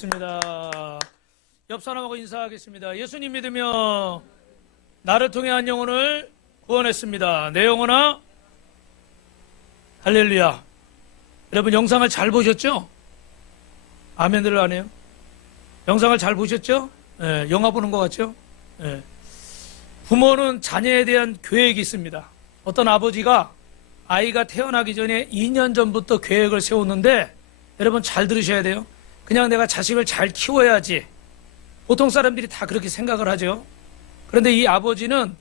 반갑습니다. 옆 사람하고 인사하겠습니다. 예수님 믿으며 나를 통해 한 영혼을 구원했습니다. 내 영혼아 할렐루야. 여러분 영상을 잘 보셨죠? 아멘들을 안 해요? 영상을 잘 보셨죠? 영화 보는 것 같죠? 부모는 자녀에 대한 계획이 있습니다. 어떤 아버지가 아이가 태어나기 전에 2년 전부터 계획을 세웠는데, 여러분 잘 들으셔야 돼요. 그냥 내가 자식을 잘 키워야지. 보통 사람들이 다 그렇게 생각을 하죠. 그런데 이 아버지는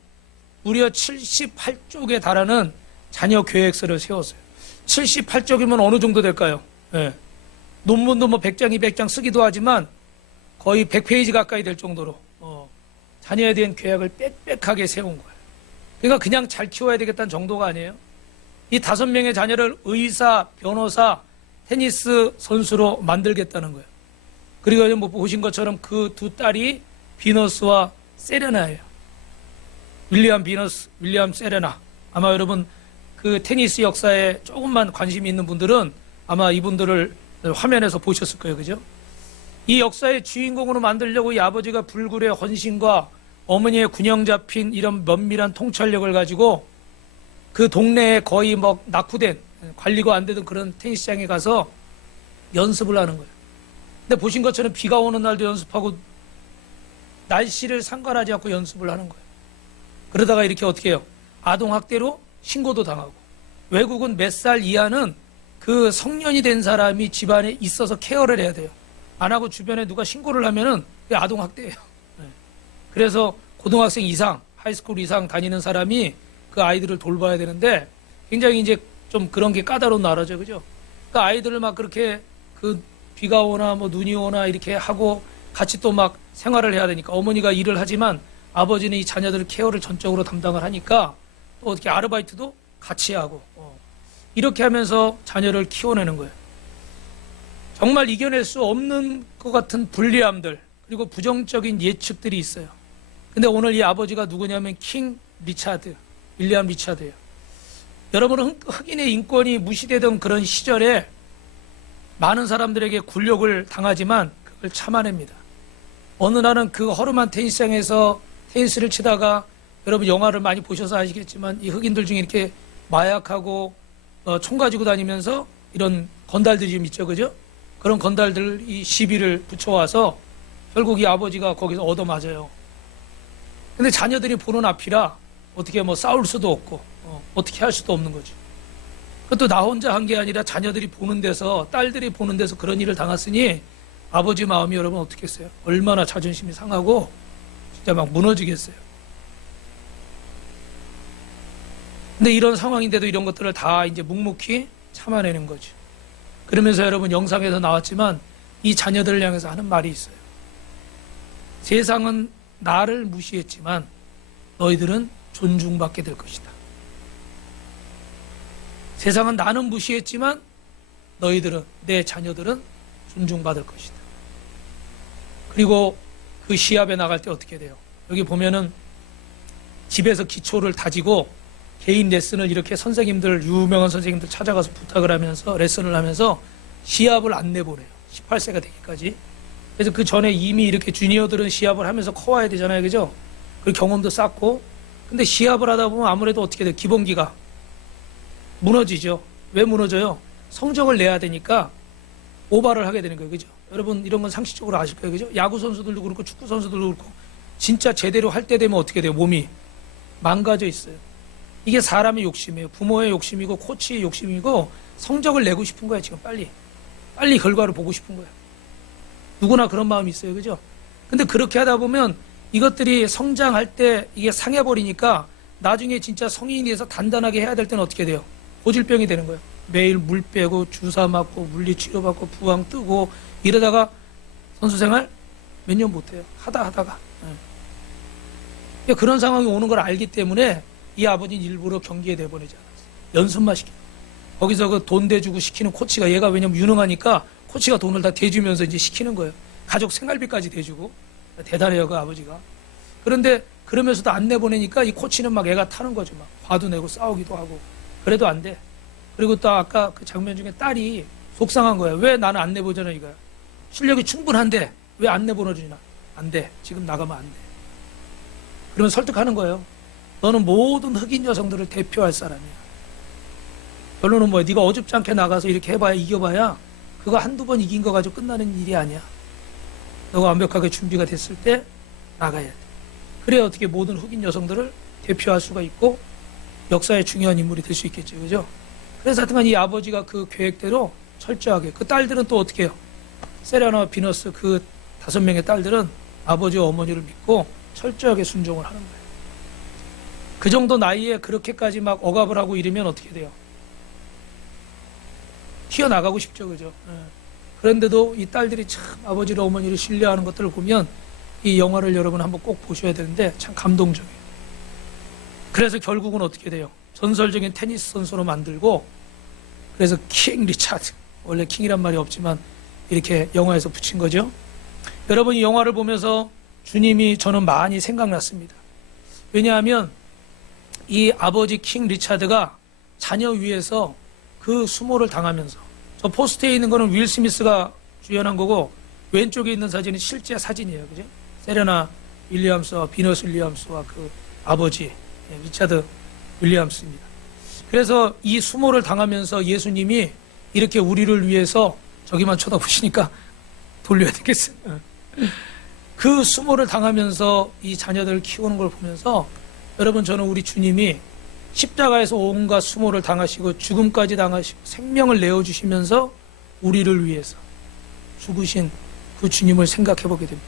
무려 78쪽에 달하는 자녀 계획서를 세웠어요. 78쪽이면 어느 정도 될까요? 논문도 뭐 100장, 200장 쓰기도 하지만 거의 100페이지 가까이 될 정도로 자녀에 대한 계획을 빽빽하게 세운 거예요. 그러니까 그냥 잘 키워야 되겠다는 정도가 아니에요. 이 5명의 자녀를 의사, 변호사, 테니스 선수로 만들겠다는 거예요. 그리고 뭐 보신 것처럼 그 두 딸이 비너스와 세레나예요. 윌리엄 비너스, 윌리엄 세레나. 아마 여러분 그 테니스 역사에 조금만 관심이 있는 분들은 아마 이분들을 화면에서 보셨을 거예요. 그죠? 이 역사의 주인공으로 만들려고 이 아버지가 불굴의 헌신과 어머니의 균형 잡힌 이런 면밀한 통찰력을 가지고 그 동네에 거의 뭐 낙후된, 관리가 안 되던 그런 테니스장에 가서 연습을 하는 거예요. 근데 보신 것처럼 비가 오는 날도 연습하고 날씨를 상관하지 않고 연습을 하는 거예요. 그러다가 이렇게 어떻게 해요? 아동학대로 신고도 당하고. 외국은 몇 살 이하는 그 성년이 된 사람이 집안에 있어서 케어를 해야 돼요. 안 하고 주변에 누가 신고를 하면은 그게 아동학대예요. 그래서 고등학생 이상, 하이스쿨 이상 다니는 사람이 그 아이들을 돌봐야 되는데 굉장히 이제 좀 그런 게 까다로운 나라죠. 그죠? 그러니까 아이들을 막 그렇게 그 비가 오나 뭐 눈이 오나 이렇게 하고 같이 또 막 생활을 해야 되니까 어머니가 일을 하지만 아버지는 이 자녀들 케어를 전적으로 담당을 하니까 또 어떻게 아르바이트도 같이 하고 이렇게 하면서 자녀를 키워내는 거예요. 정말 이겨낼 수 없는 것 같은 불리함들 그리고 부정적인 예측들이 있어요. 근데 오늘 이 아버지가 누구냐면 킹 리차드, 윌리엄 리차드예요. 여러분은 흑인의 인권이 무시되던 그런 시절에 많은 사람들에게 굴욕을 당하지만 그걸 참아냅니다. 어느 날은 그 허름한 테니스장에서 테니스를 치다가 여러분 영화를 많이 보셔서 아시겠지만 이 흑인들 중에 이렇게 마약하고 총 가지고 다니면서 이런 건달들이 좀 있죠. 그죠? 그런 건달들이 시비를 붙여와서 결국 이 아버지가 거기서 얻어맞아요. 근데 자녀들이 보는 앞이라 어떻게 뭐 싸울 수도 없고 어떻게 할 수도 없는 거죠. 그것도 나 혼자 한 게 아니라 자녀들이 보는 데서, 딸들이 보는 데서 그런 일을 당했으니 아버지 마음이 여러분 어떻겠어요? 얼마나 자존심이 상하고 진짜 막 무너지겠어요. 근데 이런 상황인데도 이런 것들을 다 이제 묵묵히 참아내는 거죠. 그러면서 여러분 영상에서 나왔지만 이 자녀들을 향해서 하는 말이 있어요. 세상은 나를 무시했지만 너희들은 존중받게 될 것이다. 세상은 나는 무시했지만 너희들은, 내 자녀들은 존중받을 것이다. 그리고 그 시합에 나갈 때 어떻게 돼요? 여기 보면은 집에서 기초를 다지고 개인 레슨을 이렇게 선생님들, 유명한 선생님들 찾아가서 부탁을 하면서 레슨을 하면서 시합을 안 내보내요. 18세가 되기까지. 그래서 그 전에 이미 이렇게 주니어들은 시합을 하면서 커와야 되잖아요. 그죠? 그 경험도 쌓고. 근데 시합을 하다 보면 아무래도 어떻게 돼요? 기본기가 무너지죠. 왜 무너져요? 성적을 내야 되니까 오바를 하게 되는 거예요. 그죠? 여러분 이런 건 상식적으로 아실 거예요. 그죠? 야구 선수들도 그렇고 축구 선수들도 그렇고 진짜 제대로 할 때 되면 어떻게 돼요? 몸이 망가져 있어요. 이게 사람의 욕심이에요. 부모의 욕심이고 코치의 욕심이고 성적을 내고 싶은 거예요. 지금 빨리 결과를 보고 싶은 거예요. 누구나 그런 마음이 있어요. 그죠? 근데 그렇게 하다 보면 이것들이 성장할 때 이게 상해버리니까 나중에 진짜 성인이 돼서 단단하게 해야 될 때는 어떻게 돼요? 고질병이 되는 거예요. 매일 물 빼고 주사 맞고 물리치료 받고 부항 뜨고 이러다가 선수생활 몇 년 못해요. 하다가. 그런 상황이 오는 걸 알기 때문에 이 아버지는 일부러 경기에 내보내지 않았어요. 연습만 시켜. 거기서 그 돈 대주고 시키는 코치가 얘가 왜냐면 유능하니까 코치가 돈을 다 대주면서 이제 시키는 거예요. 가족 생활비까지 대주고. 대단해요, 그 아버지가. 그런데 그러면서도 안 내보내니까 이 코치는 막 애가 타는 거죠. 막 화도 내고 싸우기도 하고. 그래도 안 돼. 그리고 또 아까 그 장면 중에 딸이 속상한 거예요. 왜 나는 안 내보잖아 이거야. 실력이 충분한데 왜 안 내보내주냐? 안 돼. 지금 나가면 안 돼. 그러면 설득하는 거예요. 너는 모든 흑인 여성들을 대표할 사람이야. 결론은 뭐야? 네가 어줍지 않게 나가서 이렇게 해봐야 이겨봐야 그거 한두 번 이긴 거 가지고 끝나는 일이 아니야. 너가 완벽하게 준비가 됐을 때 나가야 돼. 그래야 어떻게 모든 흑인 여성들을 대표할 수가 있고 역사의 중요한 인물이 될 수 있겠죠. 그죠? 그래서 하여튼간 이 아버지가 그 계획대로 철저하게, 그 딸들은 또 어떻게 해요? 세레나와 비너스 그 5명의 딸들은 아버지와 어머니를 믿고 철저하게 순종을 하는 거예요. 그 정도 나이에 그렇게까지 막 억압을 하고 이러면 어떻게 돼요? 튀어나가고 싶죠. 그죠? 그런데도 이 딸들이 참 아버지와 어머니를 신뢰하는 것들을 보면 이 영화를 여러분 한번 꼭 보셔야 되는데 참 감동적이에요. 그래서 결국은 어떻게 돼요? 전설적인 테니스 선수로 만들고, 그래서 킹 리차드, 원래 킹이란 말이 없지만 이렇게 영화에서 붙인 거죠. 여러분 이 영화를 보면서 주님이 저는 많이 생각났습니다. 왜냐하면 이 아버지 킹 리차드가 자녀 위에서 그 수모를 당하면서, 저 포스트에 있는 거는 윌 스미스가 주연한 거고 왼쪽에 있는 사진은 실제 사진이에요. 그죠? 세레나 윌리엄스와 비너스 윌리엄스와 그 아버지 리차드 윌리엄스입니다. 그래서 이 수모를 당하면서 예수님이 이렇게 우리를 위해서, 저기만 쳐다보시니까 돌려야 되겠어요. 그 수모를 당하면서 이 자녀들을 키우는 걸 보면서 여러분 저는 우리 주님이 십자가에서 온갖 수모를 당하시고 죽음까지 당하시고 생명을 내어주시면서 우리를 위해서 죽으신 그 주님을 생각해 보게 됩니다.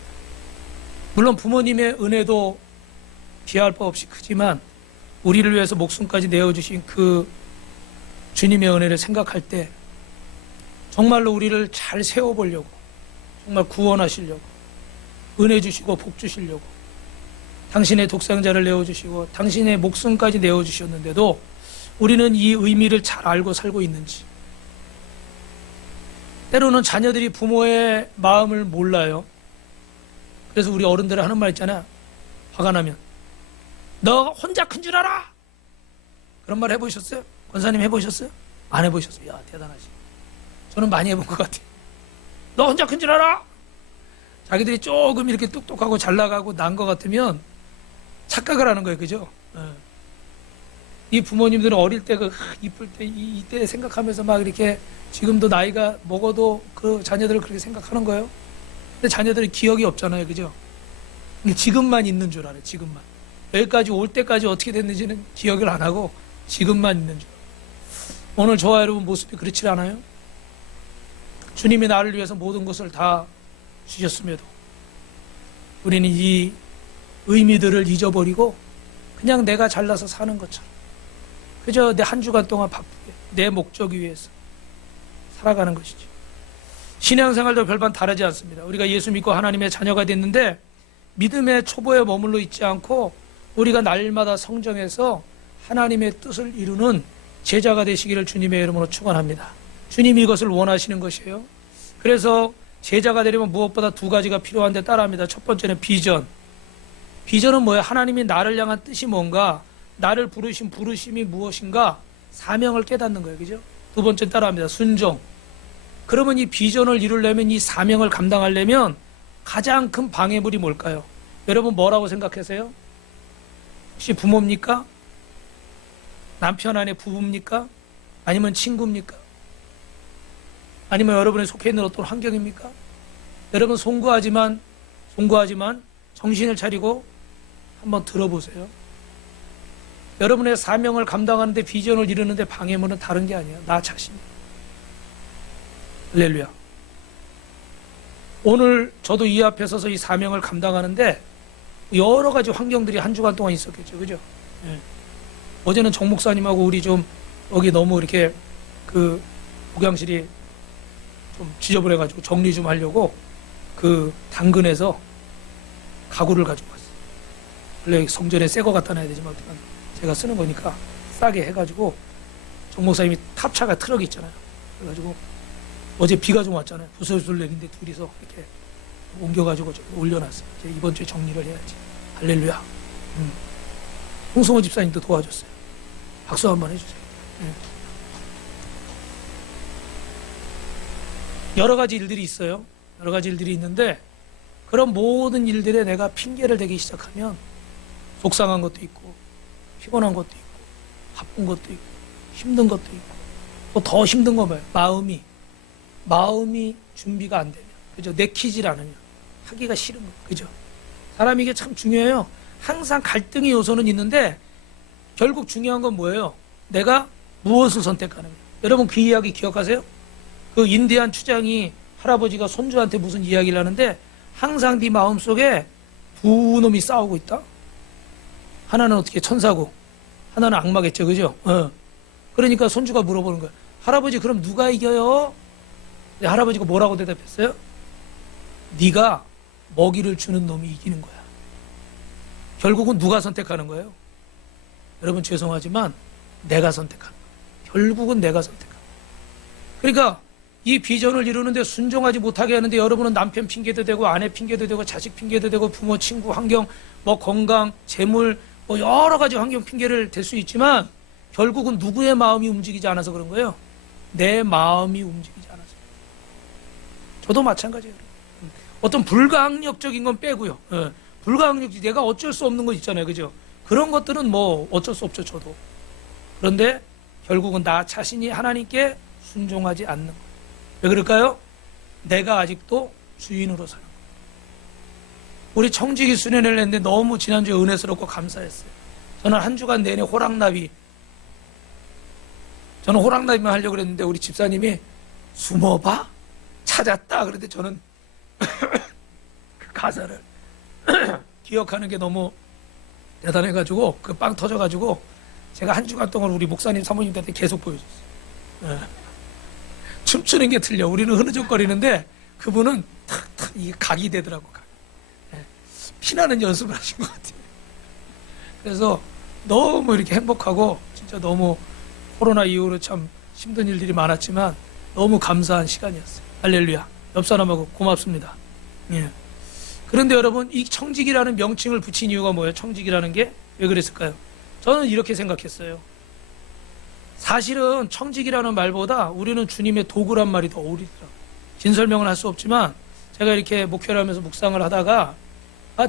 물론 부모님의 은혜도 비할 바 없이 크지만 우리를 위해서 목숨까지 내어주신 그 주님의 은혜를 생각할 때 정말로 우리를 잘 세워보려고, 정말 구원하시려고, 은혜 주시고 복 주시려고 당신의 독생자를 내어주시고 당신의 목숨까지 내어주셨는데도 우리는 이 의미를 잘 알고 살고 있는지. 때로는 자녀들이 부모의 마음을 몰라요. 그래서 우리 어른들이 하는 말 있잖아요. 화가 나면 너 혼자 큰 줄 알아? 그런 말 해보셨어요? 권사님 해보셨어요? 안 해보셨어요? 야 대단하시. 저는 많이 해본 것 같아요. 너 혼자 큰 줄 알아? 자기들이 조금 이렇게 똑똑하고 잘 나가고 난 것 같으면 착각을 하는 거예요. 그죠? 이 부모님들은 어릴 때 그 이쁠 때 이때 생각하면서 막 이렇게 지금도 나이가 먹어도 그 자녀들을 그렇게 생각하는 거예요. 근데 자녀들은 기억이 없잖아요. 그죠? 지금만 있는 줄 알아요. 지금만. 여기까지 올 때까지 어떻게 됐는지는 기억을 안 하고 지금만 있는 줄. 오늘 저와 여러분 모습이 그렇지 않아요? 주님이 나를 위해서 모든 것을 다 주셨음에도 우리는 이 의미들을 잊어버리고 그냥 내가 잘나서 사는 것처럼 그저 내 한 주간 동안 바쁘게 내 목적 위해서 살아가는 것이죠. 신앙생활도 별반 다르지 않습니다. 우리가 예수 믿고 하나님의 자녀가 됐는데 믿음의 초보에 머물러 있지 않고 우리가 날마다 성정해서 하나님의 뜻을 이루는 제자가 되시기를 주님의 이름으로 축원합니다. 주님이 이것을 원하시는 것이에요. 그래서 제자가 되려면 무엇보다 2가지가 필요한데 따라합니다. 첫 번째는 비전. 비전은 뭐예요? 하나님이 나를 향한 뜻이 뭔가, 나를 부르신 부르심이 무엇인가, 사명을 깨닫는 거예요. 그죠? 2번째 따라합니다. 순종. 그러면 이 비전을 이루려면, 이 사명을 감당하려면 가장 큰 방해물이 뭘까요? 여러분 뭐라고 생각하세요? 혹시 부모입니까? 남편 아내 부부입니까? 아니면 친구입니까? 아니면 여러분이 속해 있는 어떤 환경입니까? 여러분 송구하지만 정신을 차리고 한번 들어보세요. 여러분의 사명을 감당하는데, 비전을 이루는데 방해물은 다른 게 아니에요. 나 자신이에요. 할렐루야. 오늘 저도 이 앞에 서서 이 사명을 감당하는데 여러 가지 환경들이 한 주간 동안 있었겠죠. 그죠? 예. 어제는 정 목사님하고 우리 좀 여기 너무 이렇게 그 목양실이 좀 지저분해가지고 정리 좀 하려고 그 당근에서 가구를 가지고 왔어요. 원래 성전에 새 거 갖다 놔야 되지만 제가 쓰는 거니까 싸게 해가지고 정 목사님이 탑차가 트럭이 있잖아요. 그래가지고 어제 비가 좀 왔잖아요. 부슬부슬 내리는데 둘이서 이렇게 옮겨가지고 올려놨어요. 이제 이번 주에 정리를 해야지. 할렐루야. 홍성호 집사님도 도와줬어요. 박수 한번 해주세요. 여러 가지 일들이 있어요. 여러 가지 일들이 있는데 그런 모든 일들에 내가 핑계를 대기 시작하면 속상한 것도 있고 피곤한 것도 있고 바쁜 것도 있고 힘든 것도 있고 또 더 힘든 거 뭐예요? 마음이 준비가 안 되면 그죠? 내키질 않으면 하기가 싫은 거 그죠? 사람이 이게 참 중요해요. 항상 갈등의 요소는 있는데 결국 중요한 건 뭐예요? 내가 무엇을 선택하느냐. 여러분 그 이야기 기억하세요? 그 인디안 추장이 할아버지가 손주한테 무슨 이야기를 하는데 항상 네 마음속에 두 놈이 싸우고 있다. 하나는 어떻게 천사고 하나는 악마겠죠. 그죠? 그러니까 손주가 물어보는 거야. 할아버지 그럼 누가 이겨요? 근데 할아버지가 뭐라고 대답했어요? 네가 먹이를 주는 놈이 이기는 거야. 결국은 누가 선택하는 거예요? 여러분 죄송하지만 내가 선택하는 거야. 결국은 내가 선택하는 거야. 그러니까 이 비전을 이루는데 순종하지 못하게 하는데 여러분은 남편 핑계도 되고 아내 핑계도 되고 자식 핑계도 되고 부모, 친구, 환경, 뭐 건강, 재물 뭐 여러 가지 환경 핑계를 댈 수 있지만 결국은 누구의 마음이 움직이지 않아서 그런 거예요. 내 마음이 움직이지 않아서. 저도 마찬가지예요. 어떤 불가항력적인 건 빼고요. 불가항력적 내가 어쩔 수 없는 거 있잖아요. 그죠? 그런 것들은 뭐 어쩔 수 없죠. 저도. 그런데 결국은 나 자신이 하나님께 순종하지 않는 거예요. 왜 그럴까요? 내가 아직도 주인으로 사는 거예요. 우리 청지기 수련회를 했는데 너무 지난주에 은혜스럽고 감사했어요. 저는 한 주간 내내 저는 호랑나비만 하려고 그랬는데 우리 집사님이 숨어봐? 찾았다. 그런데 저는 그 가사를 기억하는 게 너무 대단해가지고 그 빵 터져가지고 제가 한 주간 동안 우리 목사님 사모님들한테 계속 보여줬어요. 춤추는 게 틀려. 우리는 흐느적거리는데 그분은 탁탁 이게 각이 되더라고. 피나는 연습을 하신 것 같아요. 그래서 너무 이렇게 행복하고 진짜 너무 코로나 이후로 참 힘든 일들이 많았지만 너무 감사한 시간이었어요. 할렐루야. 옆 사람하고 고맙습니다. 예. 그런데 여러분 이 청직이라는 명칭을 붙인 이유가 뭐예요? 청직이라는 게 왜 그랬을까요? 저는 이렇게 생각했어요. 사실은 청직이라는 말보다 우리는 주님의 도구란 말이 더 어울리더라고요. 긴 설명은 할 수 없지만 제가 이렇게 목회를 하면서 묵상을 하다가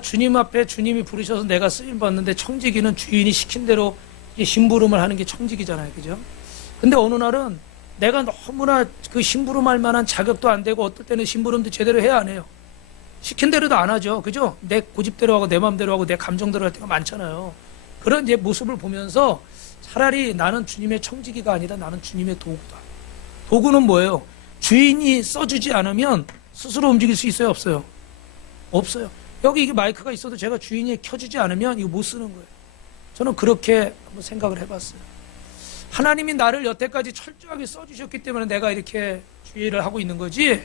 주님 앞에 주님이 부르셔서 내가 쓰임 받는데 청지기는 주인이 시킨 대로 심부름을 하는 게 청지기잖아요. 그죠? 근데 어느 날은 내가 너무나 그 심부름할 만한 자격도 안 되고 어떨 때는 심부름도 제대로 해야 안 해요. 시킨 대로도 안 하죠. 그죠? 내 고집대로 하고 내 마음대로 하고 내 감정대로 할 때가 많잖아요. 그런 이제 모습을 보면서 차라리 나는 주님의 청지기가 아니라 나는 주님의 도구다. 도구는 뭐예요? 주인이 써주지 않으면 스스로 움직일 수 있어요? 없어요? 없어요. 여기 이게 마이크가 있어도 제가 주인이 켜주지 않으면 이거 못 쓰는 거예요. 저는 그렇게 한번 생각을 해봤어요. 하나님이 나를 여태까지 철저하게 써주셨기 때문에 내가 이렇게 주의를 하고 있는 거지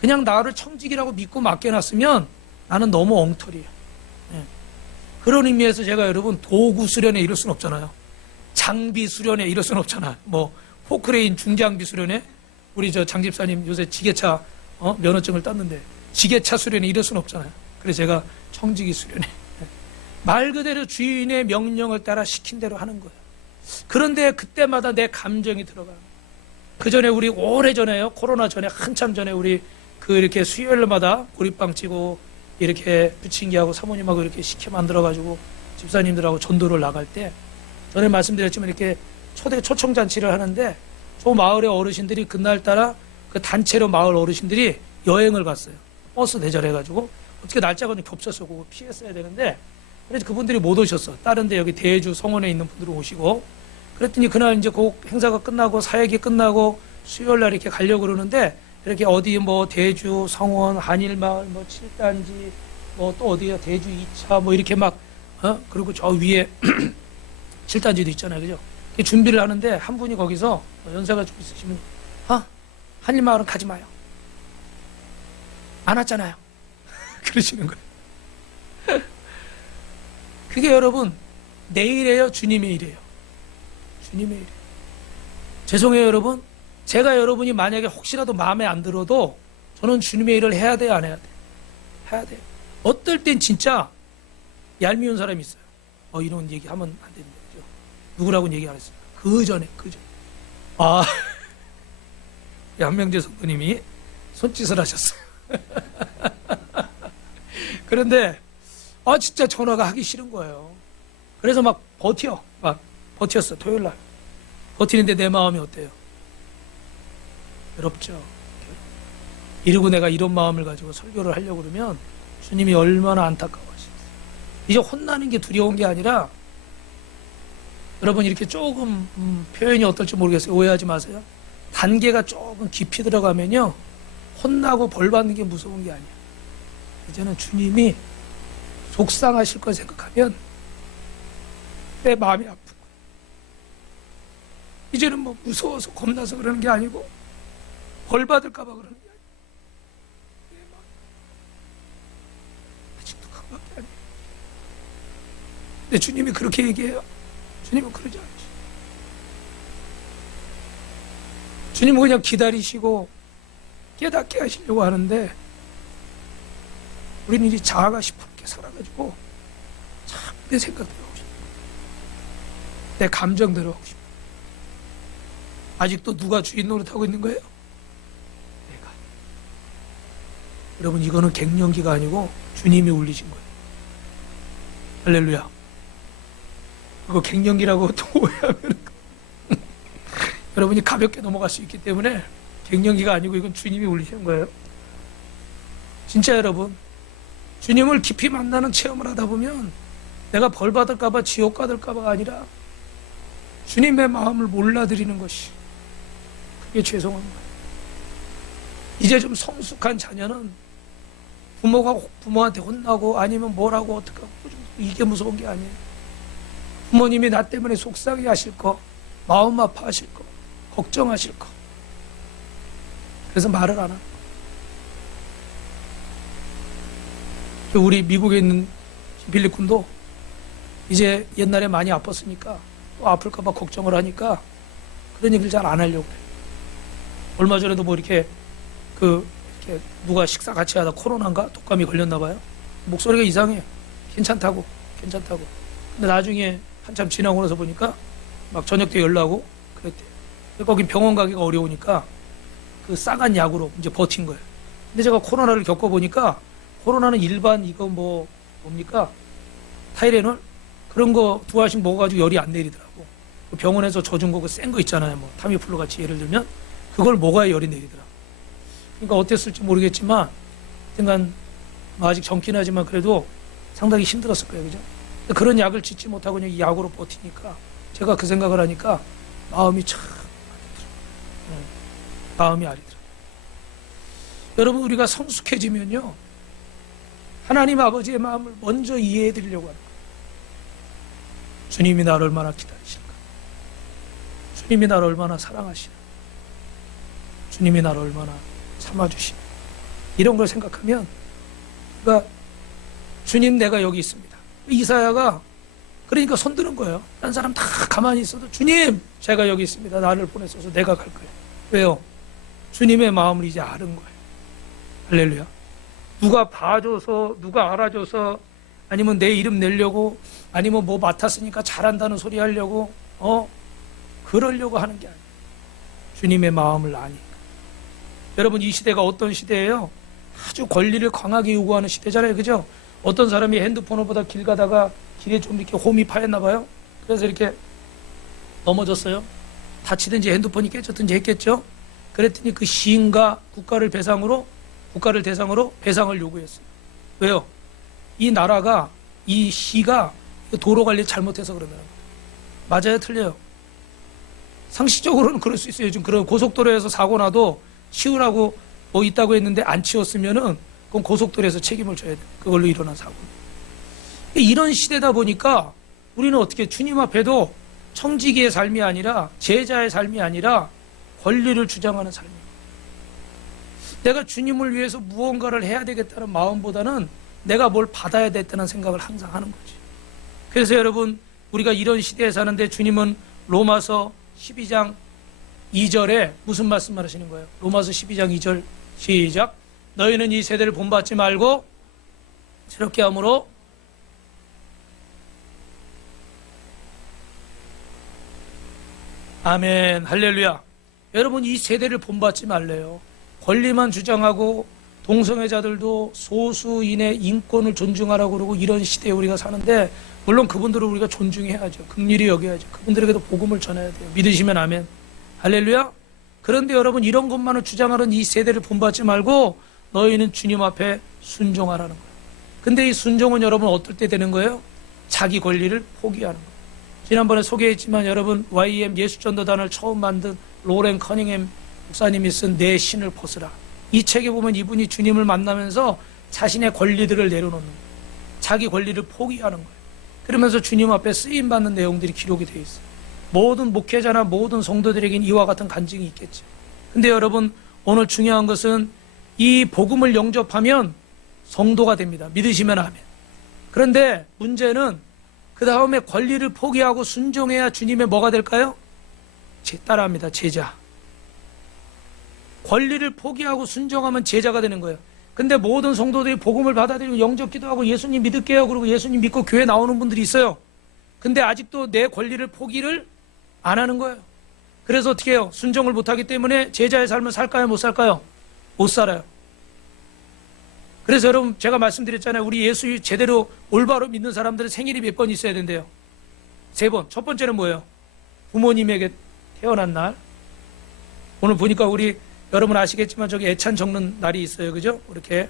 그냥 나를 청직이라고 믿고 맡겨놨으면 나는 너무 엉터리예요. 네. 그런 의미에서 제가 여러분 도구 수련회 이럴 순 없잖아요. 장비 수련회 이럴 순 없잖아요. 뭐 포크레인 중장비 수련회 우리 저 장 집사님 요새 지게차 면허증을 땄는데 지게차 수련회 이럴 순 없잖아요. 그래서 제가 청지기 수련회 말 그대로 주인의 명령을 따라 시킨 대로 하는 거예요. 그런데 그때마다 내 감정이 들어가요. 그 전에 우리 오래전에요. 코로나 전에 한참 전에 우리 이렇게 수요일마다 보리빵 찌고 이렇게 부침개하고 사모님하고 이렇게 식혜 만들어가지고 집사님들하고 전도를 나갈 때 전에 말씀드렸지만 이렇게 초청잔치를 하는데 저 마을의 어르신들이 그날따라 그 단체로 마을 어르신들이 여행을 갔어요. 버스 대절해가지고 어떻게 날짜가 좀 겹쳐서 그거 피했어야 되는데 그래서 그분들이 못 오셨어. 다른 데 여기 대주 성원에 있는 분들은 오시고 그랬더니 그날 이제 그 행사가 끝나고 사역이 끝나고 수요일 날 이렇게 가려고 그러는데 이렇게 어디 뭐 대주 성원 한일마을 뭐 7단지 뭐 또 어디야 대주 2차 뭐 이렇게 막 그리고 저 위에 7단지도 있잖아요. 그죠? 준비를 하는데 한 분이 거기서 연세가 좀 있으시면 한일마을은 가지 마요. 안 왔잖아요. 그러시는 거예요. 그게 여러분 내 일이에요? 주님의 일이에요? 주님의 일이에요. 죄송해요 여러분. 제가 여러분이 만약에 혹시라도 마음에 안 들어도 저는 주님의 일을 해야 돼요? 안 해야 돼요? 해야 돼요. 어떨 땐 진짜 얄미운 사람이 있어요. 이런 얘기 하면 안 됩니다. 그죠? 누구라고는 얘기 안 했어요. 그 전에 한명재 성도님이 손짓을 하셨어요. 그런데 진짜 전화가 하기 싫은 거예요. 그래서 막 버텼어. 토요일 날 버티는데 내 마음이 어때요? 외롭죠. 이러고 내가 이런 마음을 가지고 설교를 하려고 그러면 주님이 얼마나 안타까워하시겠어요. 이제 혼나는 게 두려운 게 아니라, 여러분 이렇게 조금 표현이 어떨지 모르겠어요. 오해하지 마세요. 단계가 조금 깊이 들어가면요, 혼나고 벌 받는 게 무서운 게 아니야. 이제는 주님이 속상하실 걸 생각하면 내 마음이 아픈 거야. 이제는 뭐 무서워서 겁나서 그러는 게 아니고 벌 받을까 봐 그러는 게 아니야. 내 마음 아직도 그거밖에 아니야. 근데 주님이 그렇게 얘기해요. 주님은 그러지 않지. 주님은 그냥 기다리시고 깨닫게 하시려고 하는데, 우리는 이 자아가 시퍼렇게 살아가지고 자꾸 내 생각대로 하고 싶어, 내 감정대로 하고 싶어. 아직도 누가 주인 노릇하고 있는 거예요? 내가. 여러분, 이거는 갱년기가 아니고 주님이 울리신 거예요. 할렐루야. 그거 갱년기라고 또 오해하면 여러분이 가볍게 넘어갈 수 있기 때문에, 갱년기가 아니고 이건 주님이 울리신 거예요. 진짜 여러분, 주님을 깊이 만나는 체험을 하다 보면 내가 벌 받을까봐, 지옥 가들까봐가 아니라 주님의 마음을 몰라드리는 것이, 그게 죄송한 거예요. 이제 좀 성숙한 자녀는 부모가 부모한테 혼나고 아니면 뭐라고 어떻게 하고, 이게 무서운 게 아니에요. 부모님이 나 때문에 속상해 하실 거, 마음 아파하실 거, 걱정하실 거. 그래서 말을 안 하고. 우리 미국에 있는 빌립 군도 이제 옛날에 많이 아팠으니까 또 아플까봐 걱정을 하니까 그런 얘기를 잘 안 하려고 해요. 얼마 전에도 뭐 이렇게 누가 식사 같이 하다 코로나인가 독감이 걸렸나 봐요. 목소리가 이상해. 괜찮다고. 근데 나중에 한참 지나고 나서 보니까 막 저녁 때 연락하고 그랬대. 거기 병원 가기가 어려우니까 그 싸간 약으로 이제 버틴 거예요. 근데 제가 코로나를 겪어보니까, 코로나는 일반 이거 뭡니까? 타이레놀? 그런 거 두 알씩 먹어가지고 열이 안 내리더라고. 그 병원에서 져준 거, 그 센 거 있잖아요. 뭐 타미플루 같이 예를 들면 그걸 먹어야 열이 내리더라고. 그러니까 어땠을지 모르겠지만, 하여튼간 뭐 아직 젊긴 하지만 그래도 상당히 힘들었을 거예요. 그죠? 그런 약을 짓지 못하고 그냥 이 약으로 버티니까, 제가 그 생각을 하니까 마음이 참 마음이 아리더라고요. 여러분, 우리가 성숙해지면요, 하나님 아버지의 마음을 먼저 이해해 드리려고 하는 거예요. 주님이 나를 얼마나 기다리실까? 주님이 나를 얼마나 사랑하시나? 주님이 나를 얼마나 참아주시나? 이런 걸 생각하면, 그러니까 주님, 내가 여기 있습니다. 이사야가 그러니까 손드는 거예요. 딴 사람 다 가만히 있어도, 주님, 제가 여기 있습니다. 나를 보내셔서 내가 갈 거예요. 왜요? 주님의 마음을 이제 아는 거예요. 할렐루야. 누가 봐줘서, 누가 알아줘서, 아니면 내 이름 내려고, 아니면 뭐 맡았으니까 잘한다는 소리 하려고, 그러려고 하는 게 아니에요. 주님의 마음을 아니까. 여러분, 이 시대가 어떤 시대예요? 아주 권리를 강하게 요구하는 시대잖아요. 그죠? 어떤 사람이 핸드폰보다 길 가다가 길에 좀 이렇게 홈이 파였나 봐요. 그래서 이렇게 넘어졌어요. 다치든지 핸드폰이 깨졌든지 했겠죠. 그랬더니 그 시인과 국가를 대상으로 배상을 요구했어요. 왜요? 이 나라가, 이 시가 도로 관리 잘못해서 그런다는 거예요. 맞아요? 틀려요? 상식적으로는 그럴 수 있어요. 요즘 그런 고속도로에서 사고 나도 치우라고 뭐 있다고 했는데 안 치웠으면은 그건 고속도로에서 책임을 져야 돼. 그걸로 일어난 사고. 이런 시대다 보니까 우리는 어떻게, 주님 앞에도 청지기의 삶이 아니라, 제자의 삶이 아니라 권리를 주장하는 삶이에요. 내가 주님을 위해서 무언가를 해야 되겠다는 마음보다는 내가 뭘 받아야 되겠다는 생각을 항상 하는 거지. 그래서 여러분, 우리가 이런 시대에 사는데 주님은 로마서 12장 2절에 무슨 말씀을 하시는 거예요? 로마서 12장 2절 시작. 너희는 이 세대를 본받지 말고 새롭게 함으로 아멘, 할렐루야. 여러분, 이 세대를 본받지 말래요. 권리만 주장하고 동성애자들도 소수인의 인권을 존중하라고 그러고 이런 시대에 우리가 사는데, 물론 그분들을 우리가 존중해야죠. 긍휼히 여겨야죠. 그분들에게도 복음을 전해야 돼요. 믿으시면 아멘. 할렐루야. 그런데 여러분, 이런 것만을 주장하는 이 세대를 본받지 말고 너희는 주님 앞에 순종하라는 거예요. 근데 이 순종은 여러분 어떨 때 되는 거예요? 자기 권리를 포기하는 거예요. 지난번에 소개했지만 여러분, YM 예수전도단을 처음 만든 로렌 커닝햄 목사님이 쓴 내 신을 벗으라. 이 책에 보면 이분이 주님을 만나면서 자신의 권리들을 내려놓는 거예요. 자기 권리를 포기하는 거예요. 그러면서 주님 앞에 쓰임받는 내용들이 기록이 되어 있어요. 모든 목회자나 모든 성도들에겐 이와 같은 간증이 있겠죠. 근데 여러분, 오늘 중요한 것은 이 복음을 영접하면 성도가 됩니다. 믿으시면 아멘. 그런데 문제는 그 다음에 권리를 포기하고 순종해야 주님의 뭐가 될까요? 따라합니다. 제자. 권리를 포기하고 순종하면 제자가 되는 거예요. 근데 모든 성도들이 복음을 받아들이고 영접 기도하고 예수님 믿을게요. 그리고 예수님 믿고 교회 나오는 분들이 있어요. 근데 아직도 내 권리를 포기를 안 하는 거예요. 그래서 어떻게 해요? 순종을 못하기 때문에 제자의 삶을 살까요? 못 살까요? 못 살아요. 그래서 여러분, 제가 말씀드렸잖아요. 우리 예수 제대로 올바로 믿는 사람들은 생일이 몇 번 있어야 된대요? 3번. 첫 번째는 뭐예요? 부모님에게 태어난 날. 오늘 보니까 우리 여러분 아시겠지만 저기 애찬 적는 날이 있어요. 그죠? 이렇게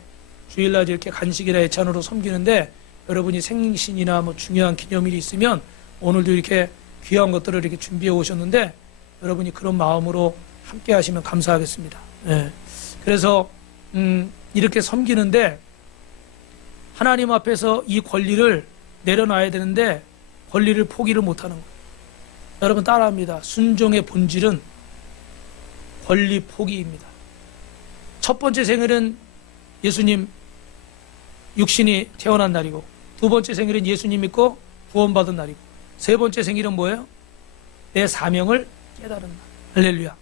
주일날 이렇게 간식이나 애찬으로 섬기는데, 여러분이 생신이나 뭐 중요한 기념일이 있으면 오늘도 이렇게 귀한 것들을 이렇게 준비해 오셨는데, 여러분이 그런 마음으로 함께 하시면 감사하겠습니다. 네. 그래서 이렇게 섬기는데 하나님 앞에서 이 권리를 내려놔야 되는데 권리를 포기를 못하는 거예요. 여러분 따라합니다. 순종의 본질은 권리 포기입니다. 첫 번째 생일은 예수님 육신이 태어난 날이고, 두 번째 생일은 예수님 믿고 구원받은 날이고, 세 번째 생일은 뭐예요? 내 사명을 깨달은 날. 할렐루야.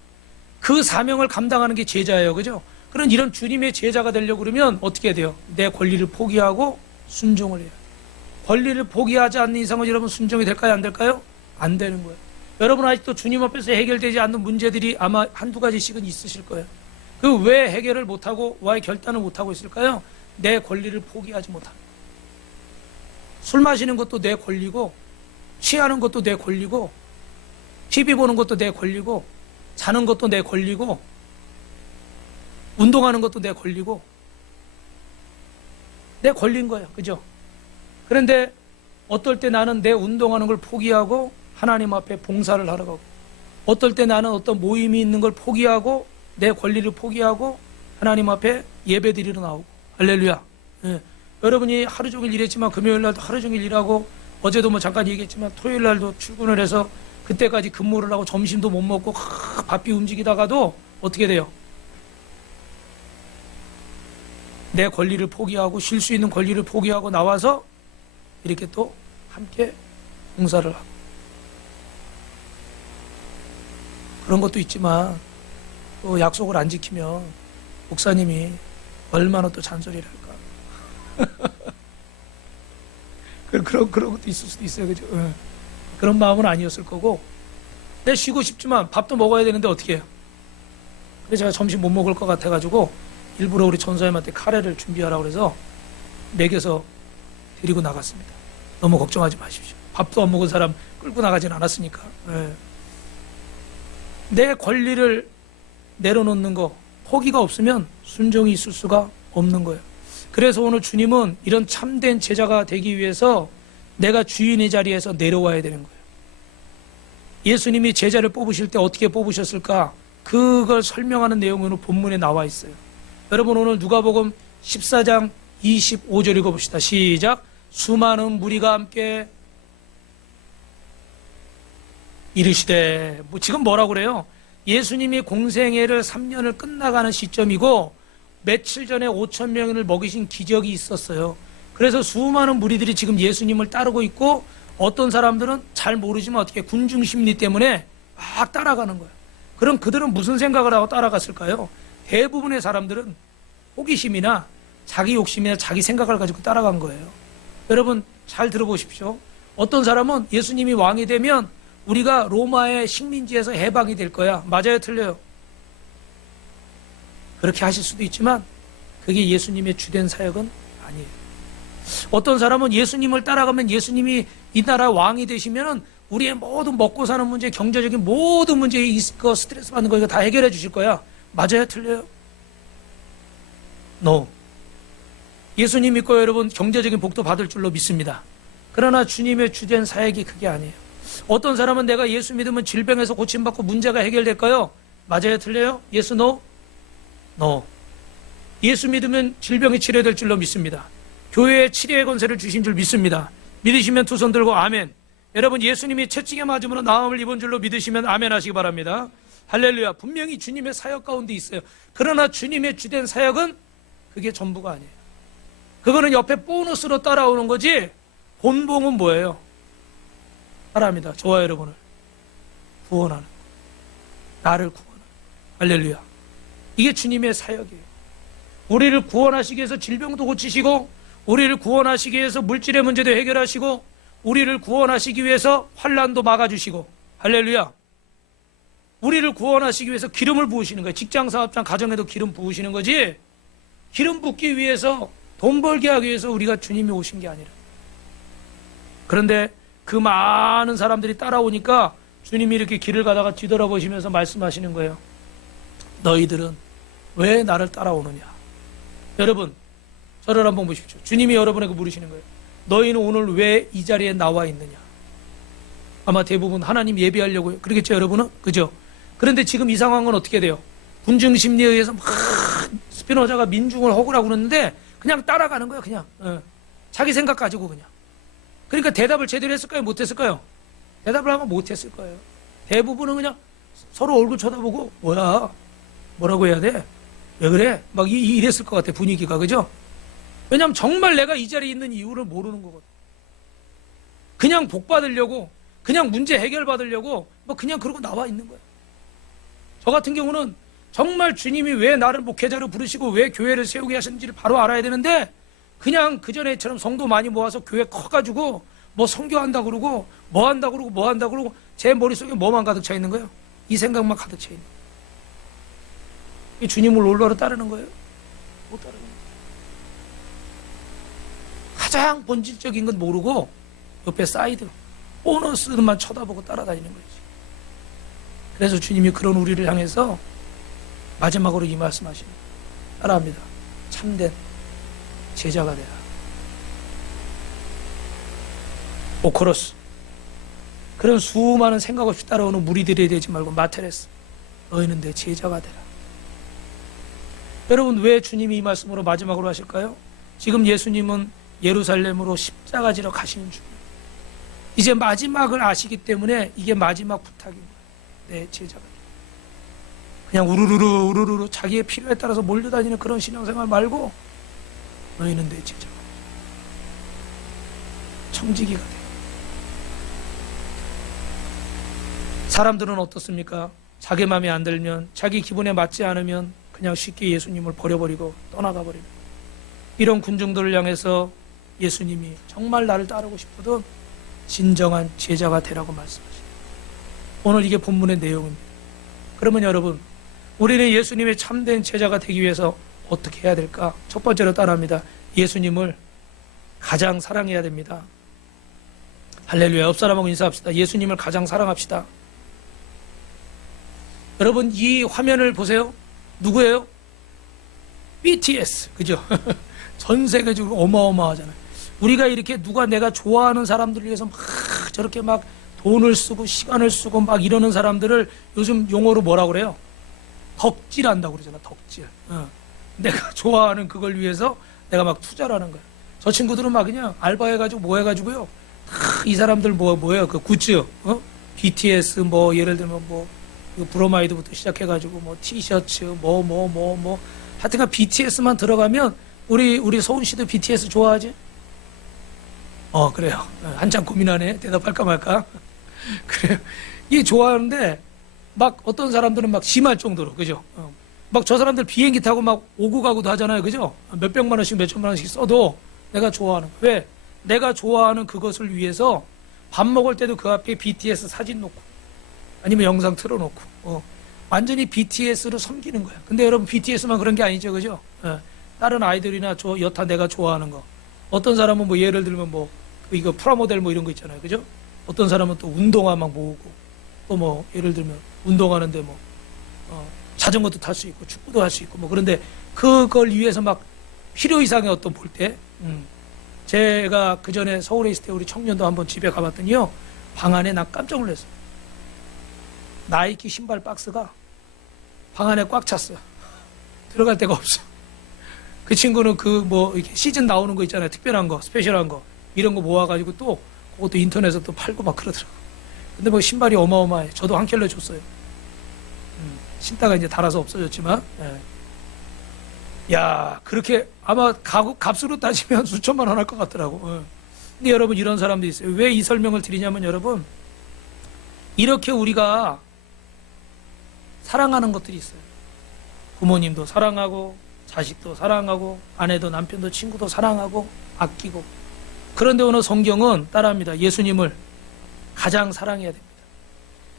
그 사명을 감당하는 게 제자예요. 그죠? 그런 이런 주님의 제자가 되려고 그러면 어떻게 돼요? 내 권리를 포기하고 순종을 해요. 권리를 포기하지 않는 이상은 여러분 순종이 될까요? 안 될까요? 안 되는 거예요. 여러분 아직도 주님 앞에서 해결되지 않는 문제들이 아마 한두 가지씩은 있으실 거예요. 그 왜 해결을 못하고 왜 결단을 못하고 있을까요? 내 권리를 포기하지 못합니다. 술 마시는 것도 내 권리고, 취하는 것도 내 권리고, TV 보는 것도 내 권리고, 자는 것도 내 권리고, 운동하는 것도 내 권리고, 내 권리인 거예요. 그죠? 그런데 어떨 때 나는 내 운동하는 걸 포기하고 하나님 앞에 봉사를 하러 가고, 어떨 때 나는 어떤 모임이 있는 걸 포기하고 내 권리를 포기하고 하나님 앞에 예배 드리러 나오고. 할렐루야. 예. 여러분이 하루 종일 일했지만 금요일 날도 하루 종일 일하고, 어제도 뭐 잠깐 얘기했지만 토요일 날도 출근을 해서 그때까지 근무를 하고 점심도 못 먹고 바삐 움직이다가도 어떻게 돼요? 내 권리를 포기하고 쉴 수 있는 권리를 포기하고 나와서 이렇게 또 함께 봉사를 하고. 그런 것도 있지만 또 약속을 안 지키면 목사님이 얼마나 또 잔소리를 할까. 그런 것도 있을 수도 있어요. 그죠? 그런 마음은 아니었을 거고, 내 쉬고 싶지만 밥도 먹어야 되는데 어떻게 해요? 그래서 제가 점심 못 먹을 것 같아가지고 일부러 우리 전사님한테 카레를 준비하라고 그래서 먹여서 데리고 나갔습니다. 너무 걱정하지 마십시오. 밥도 안 먹은 사람 끌고 나가진 않았으니까. 내 권리를 내려놓는 거, 포기가 없으면 순종이 있을 수가 없는 거예요. 그래서 오늘 주님은 이런 참된 제자가 되기 위해서 내가 주인의 자리에서 내려와야 되는 거예요. 예수님이 제자를 뽑으실 때 어떻게 뽑으셨을까? 그걸 설명하는 내용으로 본문에 나와 있어요. 여러분 오늘 누가복음 14장 25절 읽어봅시다. 시작. 수많은 무리가 함께 이르시되, 지금 뭐라고 그래요? 예수님이 공생애를 3년을 끝나가는 시점이고 며칠 전에 5천 명을 먹이신 기적이 있었어요. 그래서 수많은 무리들이 지금 예수님을 따르고 있고, 어떤 사람들은 잘 모르지만 어떻게 군중 심리 때문에 막 따라가는 거예요. 그럼 그들은 무슨 생각을 하고 따라갔을까요? 대부분의 사람들은 호기심이나 자기 욕심이나 자기 생각을 가지고 따라간 거예요. 여러분 잘 들어보십시오. 어떤 사람은 예수님이 왕이 되면 우리가 로마의 식민지에서 해방이 될 거야. 맞아요? 틀려요? 그렇게 하실 수도 있지만 그게 예수님의 주된 사역은 아니에요. 어떤 사람은 예수님을 따라가면 예수님이 이 나라 왕이 되시면은 우리의 모든 먹고 사는 문제, 경제적인 모든 문제에 있고 스트레스 받는 거 이거 다 해결해 주실 거야. 맞아요? 틀려요? No. 예수님 믿고 여러분 경제적인 복도 받을 줄로 믿습니다. 그러나 주님의 주된 사역이 그게 아니에요. 어떤 사람은 내가 예수 믿으면 질병에서 고침받고 문제가 해결될까요? 맞아요? 틀려요? Yes, no? No. 예수 믿으면 질병이 치료될 줄로 믿습니다. 교회에 치료의 권세를 주신 줄 믿습니다. 믿으시면 두 손 들고 아멘. 여러분 예수님이 채찍에 맞음으로 나음을 입은 줄로 믿으시면 아멘 하시기 바랍니다. 할렐루야. 분명히 주님의 사역 가운데 있어요. 그러나 주님의 주된 사역은 그게 전부가 아니에요. 그거는 옆에 보너스로 따라오는 거지 본봉은 뭐예요? 사람이다. 저와 여러분을 구원하는, 나를 구원하는. 할렐루야. 이게 주님의 사역이에요. 우리를 구원하시기 위해서 질병도 고치시고, 우리를 구원하시기 위해서 물질의 문제도 해결하시고, 우리를 구원하시기 위해서 환난도 막아주시고. 할렐루야. 우리를 구원하시기 위해서 기름을 부으시는 거예요. 직장, 사업장, 가정에도 기름 부으시는 거지, 기름 붓기 위해서, 돈 벌게 하기 위해서 우리가 주님이 오신 게 아니라. 그런데 그 많은 사람들이 따라오니까 주님이 이렇게 길을 가다가 뒤돌아보시면서 말씀하시는 거예요. 너희들은 왜 나를 따라오느냐? 여러분, 저를 한번 보십시오. 주님이 여러분에게 물으시는 거예요. 너희는 오늘 왜 이 자리에 나와 있느냐? 아마 대부분 하나님 예배하려고요. 그러겠죠, 여러분은? 그죠? 그런데 지금 이 상황은 어떻게 돼요? 군중 심리에 의해서 막 스피노자가 민중을 허구라고 그러는데 그냥 따라가는 거예요, 그냥. 자기 생각 가지고 그냥. 그러니까 대답을 제대로 했을까요? 못했을까요? 대답을 하면 못했을 거예요. 대부분은 그냥 서로 얼굴 쳐다보고 뭐야? 뭐라고 해야 돼? 왜 그래? 막 이랬을 것 같아, 분위기가. 그죠? 왜냐하면 정말 내가 이 자리에 있는 이유를 모르는 거거든. 그냥 복 받으려고, 그냥 문제 해결 받으려고 뭐 그냥 그러고 나와 있는 거예요. 저 같은 경우는 정말 주님이 왜 나를 목회자로 부르시고 왜 교회를 세우게 하셨는지를 바로 알아야 되는데, 그냥 그전에처럼 성도 많이 모아서 교회 커가지고 뭐 선교한다 그러고 뭐 한다 그러고 뭐 한다 그러고 제 머릿속에 뭐만 가득 차 있는 거예요? 이 생각만 가득 차 있는 거예요. 이 주님을 올바로 따르는 거예요? 못 따르는 거예요. 가장 본질적인 건 모르고 옆에 사이드 보너스만 쳐다보고 따라다니는 거지. 그래서 주님이 그런 우리를 향해서 마지막으로 이 말씀하십니다. 따라합니다. 참된 제자가 되라. 오코로스. 그런 수많은 생각 없이 따라오는 무리들이 되지 말고 마테레스. 너희는 내 제자가 되라. 여러분, 왜 주님이 이 말씀으로 마지막으로 하실까요? 지금 예수님은 예루살렘으로 십자가 지러 가시는 중이에요. 이제 마지막을 아시기 때문에 이게 마지막 부탁인 거예요. 내 제자가 되라. 그냥 우르르르 자기의 필요에 따라서 몰려다니는 그런 신앙생활 말고 너희는 내 제자가 되라. 청지기가 되라. 사람들은 어떻습니까? 자기 마음에 안 들면, 자기 기분에 맞지 않으면 그냥 쉽게 예수님을 버려버리고 떠나가 버립니다. 이런 군중들을 향해서 예수님이 정말 나를 따르고 싶거든 진정한 제자가 되라고 말씀하십니다. 오늘 이게 본문의 내용입니다. 그러면 여러분, 우리는 예수님의 참된 제자가 되기 위해서 어떻게 해야 될까? 첫 번째로 따라합니다. 예수님을 가장 사랑해야 됩니다. 할렐루야. 옆 사람하고 인사합시다. 예수님을 가장 사랑합시다. 여러분, 이 화면을 보세요. 누구예요? BTS. 그죠? 전 세계적으로 어마어마하잖아요. 우리가 이렇게 누가 내가 좋아하는 사람들을 위해서 막 저렇게 막 돈을 쓰고 시간을 쓰고 막 이러는 사람들을 요즘 용어로 뭐라고 그래요? 덕질한다고 그러잖아. 덕질. 내가 좋아하는 그걸 위해서 내가 막 투자를 하는 거야. 저 친구들은 막 그냥 알바해가지고 뭐 해가지고요. 이 사람들 뭐예요? 그 굿즈, BTS 뭐 예를 들면 뭐 브로마이드부터 시작해가지고 뭐 티셔츠 하여튼간 BTS만 들어가면 우리 소은 씨도 BTS 좋아하지? 그래요. 한참 고민하네. 대답할까 말까? 그래요. 이게 좋아하는데 막 어떤 사람들은 막 심할 정도로, 그죠? 막 저 사람들 비행기 타고 막 오고 가고도 하잖아요. 그죠? 몇백만 원씩 몇천만 원씩 써도 내가 좋아하는 거. 왜? 내가 좋아하는 그것을 위해서 밥 먹을 때도 그 앞에 BTS 사진 놓고 아니면 영상 틀어놓고 완전히 BTS로 섬기는 거야. 근데 여러분, BTS만 그런 게 아니죠. 그죠? 다른 아이들이나 여타 내가 좋아하는 거. 어떤 사람은 뭐 예를 들면 이거 프라모델 뭐 이런 거 있잖아요. 그죠? 어떤 사람은 또 운동화 막 모으고 또 뭐 예를 들면 운동하는데 자전거도 탈 수 있고 축구도 할 수 있고 그런데 그걸 위해서 막 필요 이상의 어떤 볼 때 제가 그 전에 서울에 있을 때 우리 청년도 한번 집에 가봤더니요. 방 안에 나 깜짝 놀랐어요. 나이키 신발 박스가 방 안에 꽉 찼어요. 들어갈 데가 없어. 그 친구는 이렇게 시즌 나오는 거 있잖아요. 특별한 거, 스페셜한 거. 이런 거 모아가지고 또, 그것도 인터넷에서 또 팔고 막 그러더라고요. 근데 신발이 어마어마해. 저도 한 켤레 줬어요. 신다가 이제 달아서 없어졌지만, 예. 야, 그렇게 아마 값으로 따지면 수천만 원 할 것 같더라고. 예. 근데 여러분 이런 사람들이 있어요. 왜 이 설명을 드리냐면 여러분, 이렇게 우리가 사랑하는 것들이 있어요. 부모님도 사랑하고, 자식도 사랑하고, 아내도 남편도 친구도 사랑하고, 아끼고. 그런데 오늘 성경은 따라합니다. 예수님을 가장 사랑해야 됩니다.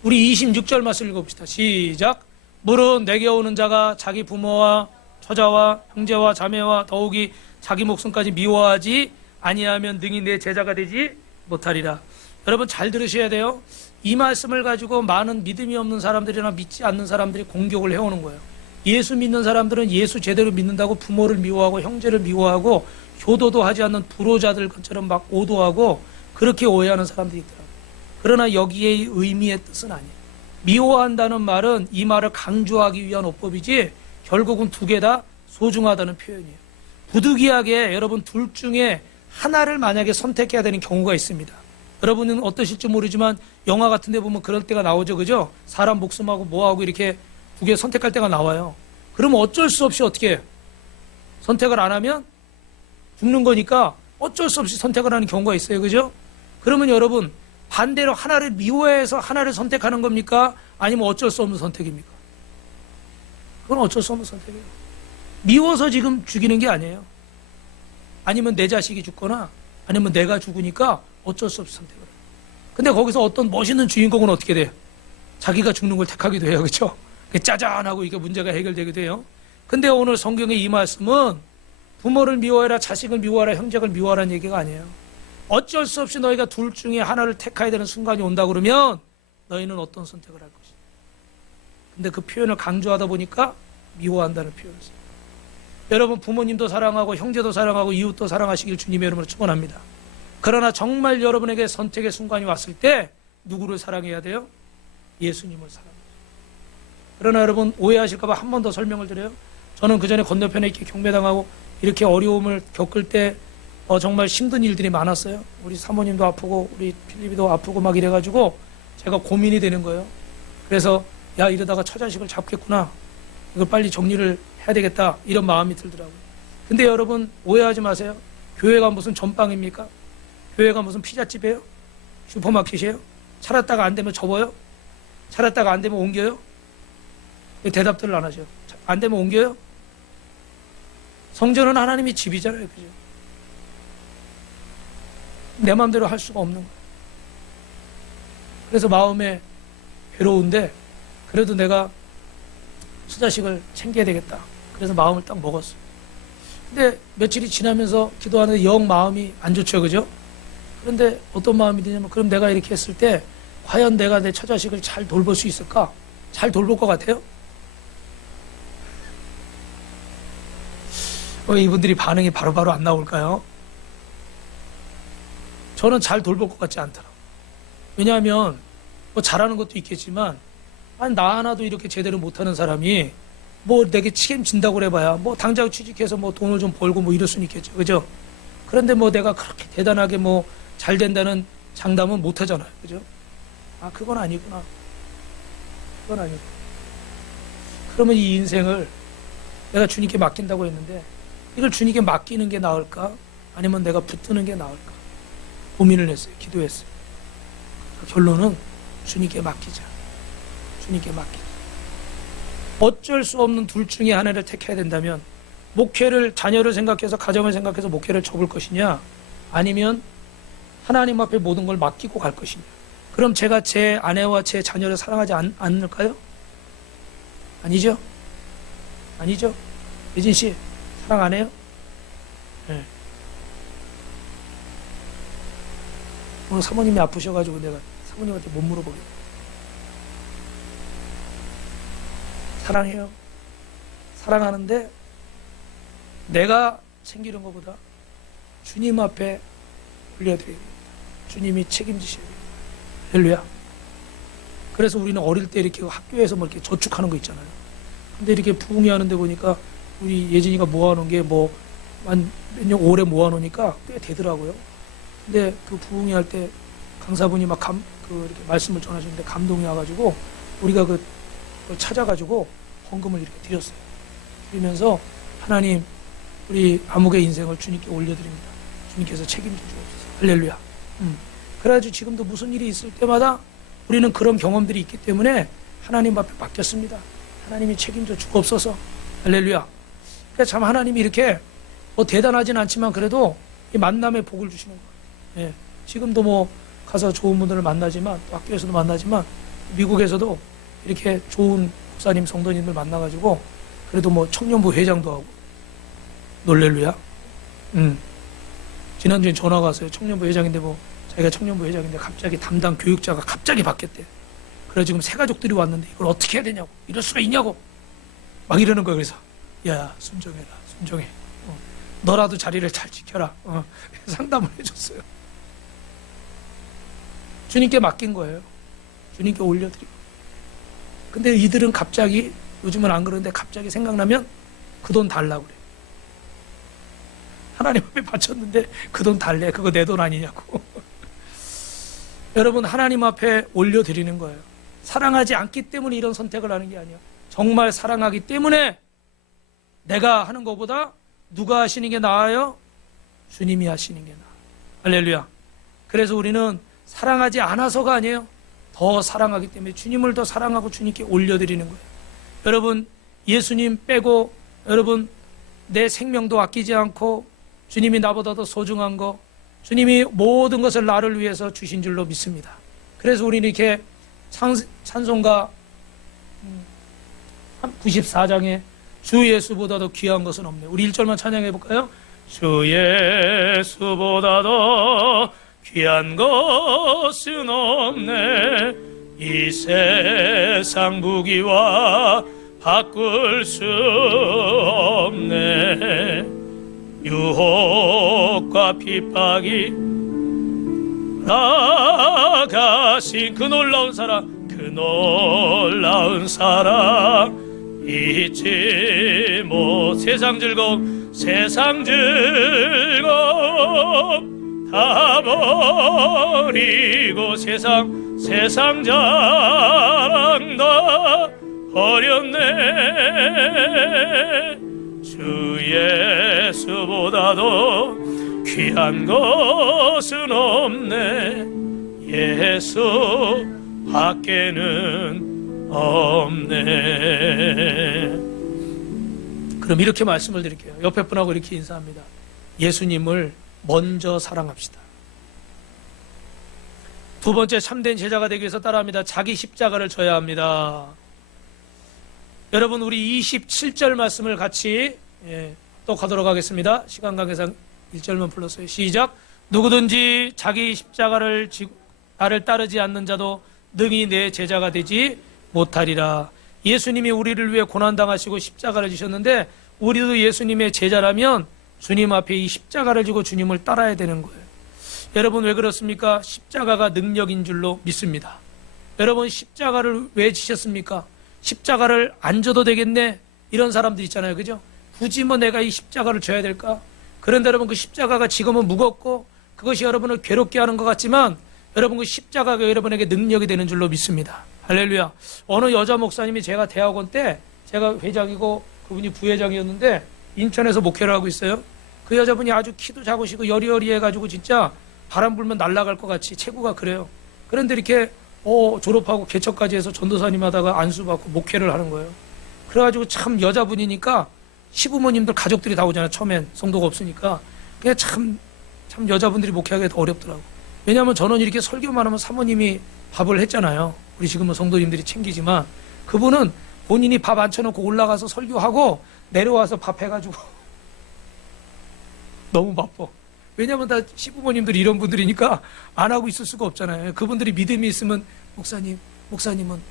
우리 26절 말씀 읽어봅시다. 시작. 물은 내게 오는 자가 자기 부모와 처자와 형제와 자매와 더욱이 자기 목숨까지 미워하지 아니하면 능히 내 제자가 되지 못하리라. 여러분 잘 들으셔야 돼요. 이 말씀을 가지고 많은 믿음이 없는 사람들이나 믿지 않는 사람들이 공격을 해오는 거예요. 예수 믿는 사람들은 예수 제대로 믿는다고 부모를 미워하고 형제를 미워하고 효도도 하지 않는 불호자들처럼 막 오도하고 그렇게 오해하는 사람들이 있더라고요. 그러나 여기에 의미의 뜻은 아니에요. 미워한다는 말은 이 말을 강조하기 위한 어법이지 결국은 두 개 다 소중하다는 표현이에요. 부득이하게 여러분 둘 중에 하나를 만약에 선택해야 되는 경우가 있습니다. 여러분은 어떠실지 모르지만 영화 같은 데 보면 그럴 때가 나오죠. 그죠? 사람 목숨하고 뭐하고 이렇게 두 개 선택할 때가 나와요. 그러면 어쩔 수 없이 어떻게 해요? 선택을 안 하면 죽는 거니까 어쩔 수 없이 선택을 하는 경우가 있어요. 그죠? 그러면 여러분 반대로 하나를 미워해서 하나를 선택하는 겁니까? 아니면 어쩔 수 없는 선택입니까? 그건 어쩔 수 없는 선택이에요. 미워서 지금 죽이는 게 아니에요. 아니면 내 자식이 죽거나 아니면 내가 죽으니까 어쩔 수 없이 선택을 해요. 근데 거기서 어떤 멋있는 주인공은 어떻게 돼요? 자기가 죽는 걸 택하기도 해요. 그렇죠? 짜잔하고 이게 문제가 해결되기도 해요. 근데 오늘 성경의 이 말씀은 부모를 미워해라, 자식을 미워하라, 형제를 미워하라는 얘기가 아니에요. 어쩔 수 없이 너희가 둘 중에 하나를 택해야 되는 순간이 온다 그러면 너희는 어떤 선택을 할 것이다. 근데 그 표현을 강조하다 보니까 미워한다는 표현을 써요. 여러분 부모님도 사랑하고 형제도 사랑하고 이웃도 사랑하시길 주님의 이름으로 축원합니다. 그러나 정말 여러분에게 선택의 순간이 왔을 때 누구를 사랑해야 돼요? 예수님을 사랑해야 돼요. 그러나 여러분 오해하실까 봐 한 번 더 설명을 드려요. 저는 그 전에 건너편에 이렇게 경매당하고 이렇게 어려움을 겪을 때 정말 힘든 일들이 많았어요. 우리 사모님도 아프고 우리 필립이도 아프고 막 이래가지고 제가 고민이 되는 거예요. 그래서 야 이러다가 처자식을 잡겠구나. 이걸 빨리 정리를 해야 되겠다. 이런 마음이 들더라고요. 근데 여러분 오해하지 마세요. 교회가 무슨 전빵입니까? 교회가 무슨 피자집이에요? 슈퍼마켓이에요? 차렸다가 안 되면 접어요? 차렸다가 안 되면 옮겨요? 왜 대답들을 안 하셔요? 안 되면 옮겨요? 성전은 하나님의 집이잖아요. 그죠? 내 마음대로 할 수가 없는 거예요. 그래서 마음에 괴로운데 그래도 내가 수자식을 챙겨야 되겠다. 그래서 마음을 딱 먹었어요. 근데 며칠이 지나면서 기도하는데 영 마음이 안 좋죠. 그죠? 그런데 어떤 마음이 드냐면 그럼 내가 이렇게 했을 때 과연 내가 내 처자식을 잘 돌볼 수 있을까? 잘 돌볼 것 같아요? 왜 이분들이 반응이 바로바로 안 나올까요? 저는 잘 돌볼 것 같지 않더라고요. 왜냐하면 뭐 잘하는 것도 있겠지만 나 하나도 이렇게 제대로 못하는 사람이 뭐 내게 책임진다고 해봐야 뭐 당장 취직해서 뭐 돈을 좀 벌고 뭐 이럴 수는 있겠죠. 그죠? 그런데 뭐 내가 그렇게 대단하게 뭐 잘 된다는 장담은 못 하잖아요. 그죠? 아, 그건 아니구나. 그건 아니구나. 그러면 이 인생을 내가 주님께 맡긴다고 했는데 이걸 주님께 맡기는 게 나을까? 아니면 내가 붙드는 게 나을까? 고민을 했어요. 기도했어요. 결론은 주님께 맡기자. 주님께 맡기자. 어쩔 수 없는 둘 중에 하나를 택해야 된다면 목회를 자녀를 생각해서 가정을 생각해서 목회를 접을 것이냐 아니면 하나님 앞에 모든 걸 맡기고 갈 것이냐. 그럼 제가 제 아내와 제 자녀를 사랑하지 않을까요? 아니죠? 아니죠? 예진 씨 사랑 안 해요? 네. 오늘 사모님이 아프셔가지고 내가 사모님한테 못 물어보겠다. 사랑해요. 사랑하는데 내가 챙기는 것보다 주님 앞에 올려드려야 됩니다. 주님이 책임지셔야 됩니다. 할렐루야. 그래서 우리는 어릴 때 이렇게 학교에서 뭐 이렇게 저축하는 거 있잖아요. 근데 이렇게 부흥회 하는데 보니까 우리 예진이가 모아놓은 게 뭐 한 몇 년 오래 모아놓으니까 꽤 되더라고요. 근데 그 부흥회 할 때 강사분이 막 이렇게 말씀을 전하시는데 감동이 와가지고 우리가 그걸 찾아가지고 헌금을 이렇게 드렸어요. 드리면서 하나님 우리 아무개 인생을 주님께 올려드립니다. 주님께서 책임져 주옵소서. 할렐루야. 그래가지고 지금도 무슨 일이 있을 때마다 우리는 그런 경험들이 있기 때문에 하나님 앞에 맡겼습니다. 하나님이 책임져 주옵소서. 할렐루야. 그러니까 참 하나님이 이렇게 뭐 대단하진 않지만 그래도 이 만남의 복을 주시는 거예요. 예. 지금도 뭐 가서 좋은 분들을 만나지만 또 학교에서도 만나지만 미국에서도 이렇게 좋은 목사님 성도님들 만나가지고 그래도 뭐 청년부 회장도 하고 놀렐루야. 지난주에 전화가 왔어요. 청년부 회장인데 뭐 자기가 청년부 회장인데 갑자기 담당 교육자가 갑자기 바뀌었대. 그래 지금 새 가족들이 왔는데 이걸 어떻게 해야 되냐고, 이럴 수가 있냐고 막 이러는 거예요. 그래서 야 순종해라, 순종해. 너라도 자리를 잘 지켜라. 상담을 해줬어요. 주님께 맡긴 거예요. 주님께 올려드리고. 근데 이들은 갑자기 요즘은 안 그러는데 갑자기 생각나면 그 돈 달라고 그래. 하나님 앞에 바쳤는데 그 돈 달래. 그거 내 돈 아니냐고. 여러분 하나님 앞에 올려드리는 거예요. 사랑하지 않기 때문에 이런 선택을 하는 게 아니야. 정말 사랑하기 때문에 내가 하는 것보다 누가 하시는 게 나아요? 주님이 하시는 게 나아. 할렐루야. 그래서 우리는 사랑하지 않아서가 아니에요. 더 사랑하기 때문에 주님을 더 사랑하고 주님께 올려드리는 거예요. 여러분 예수님 빼고 여러분 내 생명도 아끼지 않고 주님이 나보다 더 소중한 거, 주님이 모든 것을 나를 위해서 주신 줄로 믿습니다. 그래서 우리는 이렇게 찬송가 94장에 주 예수보다도 귀한 것은 없네. 우리 1절만 찬양해 볼까요? 주 예수보다도 귀한 것은 없네. 이 세상 무기와 바꿀 수 없네. 유혹과 핍박이 나가신 그 놀라운 사랑, 그 놀라운 사랑 잊지 못. 세상 즐거움, 세상 즐거움 다 버리고 세상 자랑 다 버렸네. 주 예수보다도 귀한 것은 없네. 예수 밖에는 없네. 그럼 이렇게 말씀을 드릴게요. 옆에 분하고 이렇게 인사합니다. 예수님을 먼저 사랑합시다. 두 번째, 참된 제자가 되기 위해서 따라합니다. 자기 십자가를 져야 합니다. 여러분 우리 27절 말씀을 같이 또 가도록 하겠습니다. 시간 관계상 1절만 불렀어요. 시작. 누구든지 자기 십자가를 지고 나를 따르지 않는 자도 능히 내 제자가 되지 못하리라. 예수님이 우리를 위해 고난당하시고 십자가를 지셨는데 우리도 예수님의 제자라면 주님 앞에 이 십자가를 지고 주님을 따라야 되는 거예요. 여러분 왜 그렇습니까? 십자가가 능력인 줄로 믿습니다. 여러분 십자가를 왜 지셨습니까? 십자가를 안 져도 되겠네, 이런 사람들 있잖아요. 그죠? 굳이 뭐 내가 이 십자가를 져야 될까? 그런데 여러분 그 십자가가 지금은 무겁고 그것이 여러분을 괴롭게 하는 것 같지만 여러분 그 십자가가 여러분에게 능력이 되는 줄로 믿습니다. 할렐루야. 어느 여자 목사님이 제가 대학원 때, 제가 회장이고 그분이 부회장이었는데 인천에서 목회를 하고 있어요. 그 여자분이 아주 키도 작으시고 여리여리해가지고 진짜 바람 불면 날아갈 것 같이 체구가 그래요. 그런데 이렇게 졸업하고 개척까지 해서 전도사님 하다가 안수받고 목회를 하는 거예요. 그래가지고 참 여자분이니까 시부모님들 가족들이 다 오잖아요. 처음엔 성도가 없으니까. 그게 참 여자분들이 목회하기가 더 어렵더라고. 왜냐하면 저는 이렇게 설교만 하면 사모님이 밥을 했잖아요. 우리 지금은 성도님들이 챙기지만 그분은 본인이 밥 안 쳐놓고 올라가서 설교하고 내려와서 밥 해가지고 너무 바빠. 왜냐하면 다 시부모님들이 이런 분들이니까 안 하고 있을 수가 없잖아요. 그분들이 믿음이 있으면 목사님은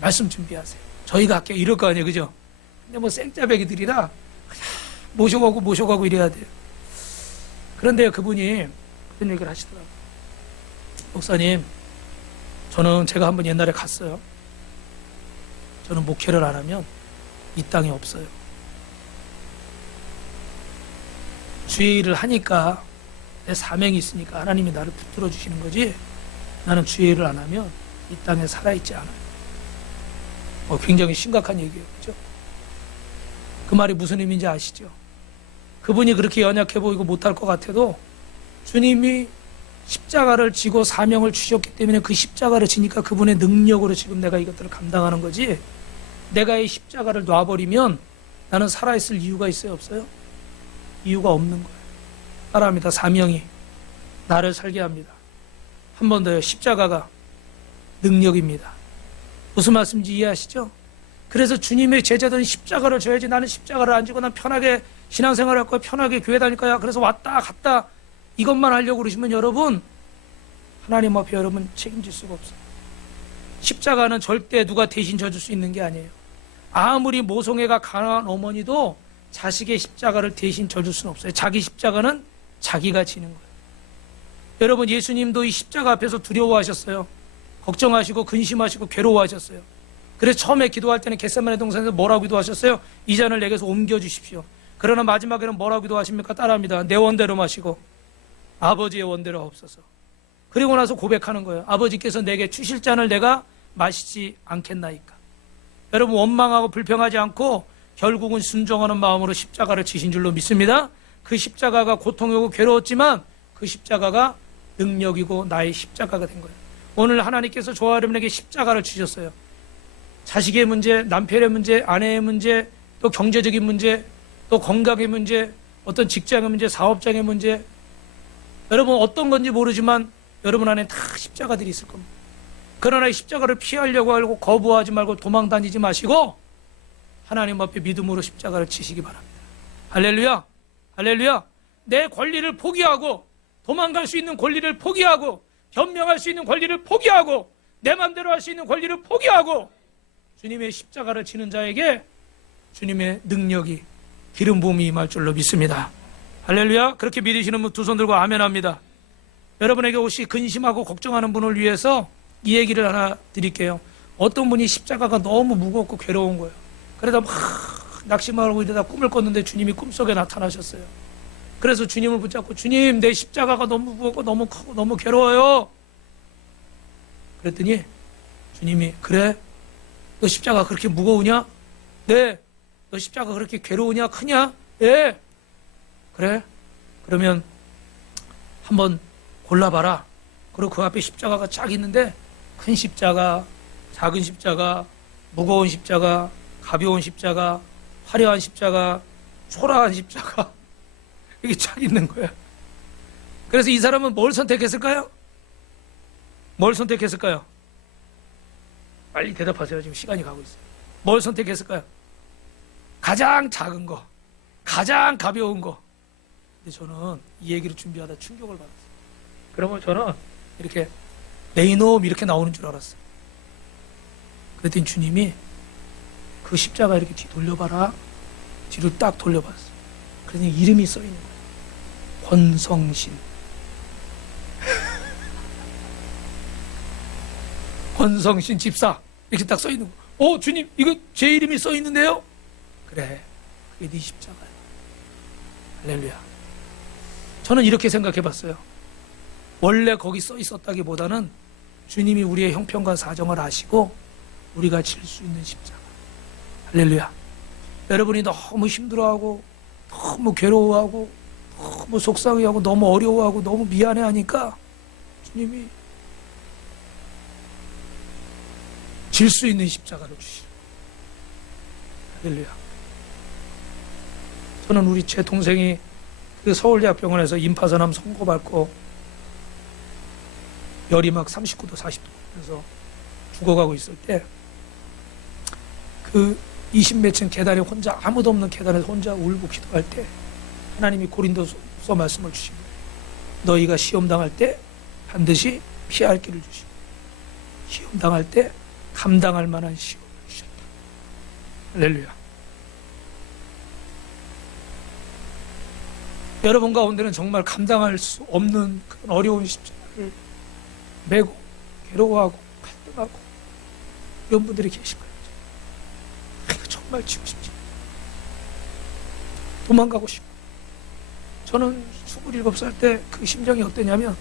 말씀 준비하세요. 저희가 할게요. 이럴 거 아니에요. 그죠? 근데 뭐 생짜배기들이라 모셔가고 이래야 돼요. 그런데 그분이 그런 얘기를 하시더라고요. 목사님, 저는 제가 한번 옛날에 갔어요. 저는 목회를 안 하면 이 땅에 없어요. 주의 일을 하니까 내 사명이 있으니까 하나님이 나를 붙들어 주시는 거지, 나는 주의 일을 안 하면 이 땅에 살아있지 않아요. 굉장히 심각한 얘기예요. 그죠? 그 말이 무슨 의미인지 아시죠? 그분이 그렇게 연약해 보이고 못할 것 같아도 주님이 십자가를 지고 사명을 주셨기 때문에 그 십자가를 지니까 그분의 능력으로 지금 내가 이것들을 감당하는 거지, 내가 이 십자가를 놔버리면 나는 살아있을 이유가 있어요? 없어요? 이유가 없는 거예요. 따라합니다. 사명이 나를 살게 합니다. 한 번 더요. 십자가가 능력입니다. 무슨 말씀인지 이해하시죠? 그래서 주님의 제자들은 십자가를 져야지, 나는 십자가를 안 지고 난 편하게 신앙생활 할 거야, 편하게 교회 다닐 거야, 그래서 왔다 갔다 이것만 하려고 그러시면 여러분, 하나님 앞에 여러분 책임질 수가 없어요. 십자가는 절대 누가 대신 져줄 수 있는 게 아니에요. 아무리 모성애가 강한 어머니도 자식의 십자가를 대신 져줄 수는 없어요. 자기 십자가는 자기가 지는 거예요. 여러분, 예수님도 이 십자가 앞에서 두려워하셨어요. 걱정하시고 근심하시고 괴로워하셨어요. 그래서 처음에 기도할 때는 겟세마네 동산에서 뭐라고 기도하셨어요? 이 잔을 내게서 옮겨주십시오. 그러나 마지막에는 뭐라고 기도하십니까? 따라합니다. 내 원대로 마시고 아버지의 원대로 없어서. 그리고 나서 고백하는 거예요. 아버지께서 내게 주실 잔을 내가 마시지 않겠나이까. 여러분, 원망하고 불평하지 않고 결국은 순종하는 마음으로 십자가를 지신 줄로 믿습니다. 그 십자가가 고통이고 괴로웠지만 그 십자가가 능력이고 나의 십자가가 된 거예요. 오늘 하나님께서 저와 여러분에게 십자가를 주셨어요. 자식의 문제, 남편의 문제, 아내의 문제, 또 경제적인 문제, 또 건강의 문제, 어떤 직장의 문제, 사업장의 문제, 여러분 어떤 건지 모르지만 여러분 안에 다 십자가들이 있을 겁니다. 그러나 이 십자가를 피하려고 하고 거부하지 말고 도망 다니지 마시고 하나님 앞에 믿음으로 십자가를 지시기 바랍니다. 할렐루야, 할렐루야. 내 권리를 포기하고, 도망갈 수 있는 권리를 포기하고, 변명할 수 있는 권리를 포기하고, 내 맘대로 할 수 있는 권리를 포기하고 주님의 십자가를 지는 자에게 주님의 능력이, 기름 부음이 임할 줄로 믿습니다. 할렐루야. 그렇게 믿으시는 분 두 손 들고 아멘 합니다. 여러분에게 혹시 근심하고 걱정하는 분을 위해서 이 얘기를 하나 드릴게요. 어떤 분이 십자가가 너무 무겁고 괴로운 거예요. 그러다 막 낙심하고 이러다 꿈을 꿨는데 주님이 꿈속에 나타나셨어요. 그래서 주님을 붙잡고, 주님, 내 십자가가 너무 무겁고 너무 크고 너무 괴로워요. 그랬더니 주님이, 그래? 너 십자가 그렇게 무거우냐? 네. 너 십자가 그렇게 괴로우냐? 크냐? 예. 그래? 그러면 한번 골라봐라. 그리고 그 앞에 십자가가 쫙 있는데 큰 십자가, 작은 십자가, 무거운 십자가, 가벼운 십자가, 화려한 십자가, 초라한 십자가 이게 쫙 있는 거야. 그래서 이 사람은 뭘 선택했을까요? 뭘 선택했을까요? 빨리 대답하세요. 지금 시간이 가고 있어요. 뭘 선택했을까요? 가장 작은 거, 가장 가벼운 거. 근데 저는 이 얘기를 준비하다 충격을 받았어요. 그러면 저는 이렇게 내 이놈 이렇게 나오는 줄 알았어요. 그랬더니 주님이 그 십자가 이렇게 뒤 돌려봐라. 뒤로 딱 돌려봤어요. 그랬더니 이름이 써 있는 거예요. 권성신. 권성신 집사. 이렇게 딱 써 있는 거예요. 주님, 이거 제 이름이 써 있는데요? 그래, 그게 네 십자가야. 할렐루야. 저는 이렇게 생각해 봤어요. 원래 거기 써 있었다기보다는 주님이 우리의 형편과 사정을 아시고 우리가 질 수 있는 십자가. 할렐루야. 여러분이 너무 힘들어하고 너무 괴로워하고 너무 속상해하고 너무 어려워하고 너무 미안해하니까 주님이 질 수 있는 십자가를 주시라. 할렐루야. 저는 우리 제 동생이 그 서울대학병원에서 임파선암 선고받고 열이 막 39도 40도 그래서 죽어가고 있을 때 그 20몇 층 계단에 혼자, 아무도 없는 계단에서 혼자 울고 기도할 때 하나님이 고린도서 서 말씀을 주십니다. 너희가 시험 당할 때 반드시 피할 길을 주시고 시험 당할 때 감당할 만한 시험을 주셨다. 할렐루야. 여러분 가운데는 정말 감당할 수 없는 그런 어려운 십자가를 메고 괴로워하고 갈등하고 이런 분들이 계실 거예요. 이거 정말 지고 싶지. 도망가고 싶고. 저는 27살 때 그 심정이 어땠냐면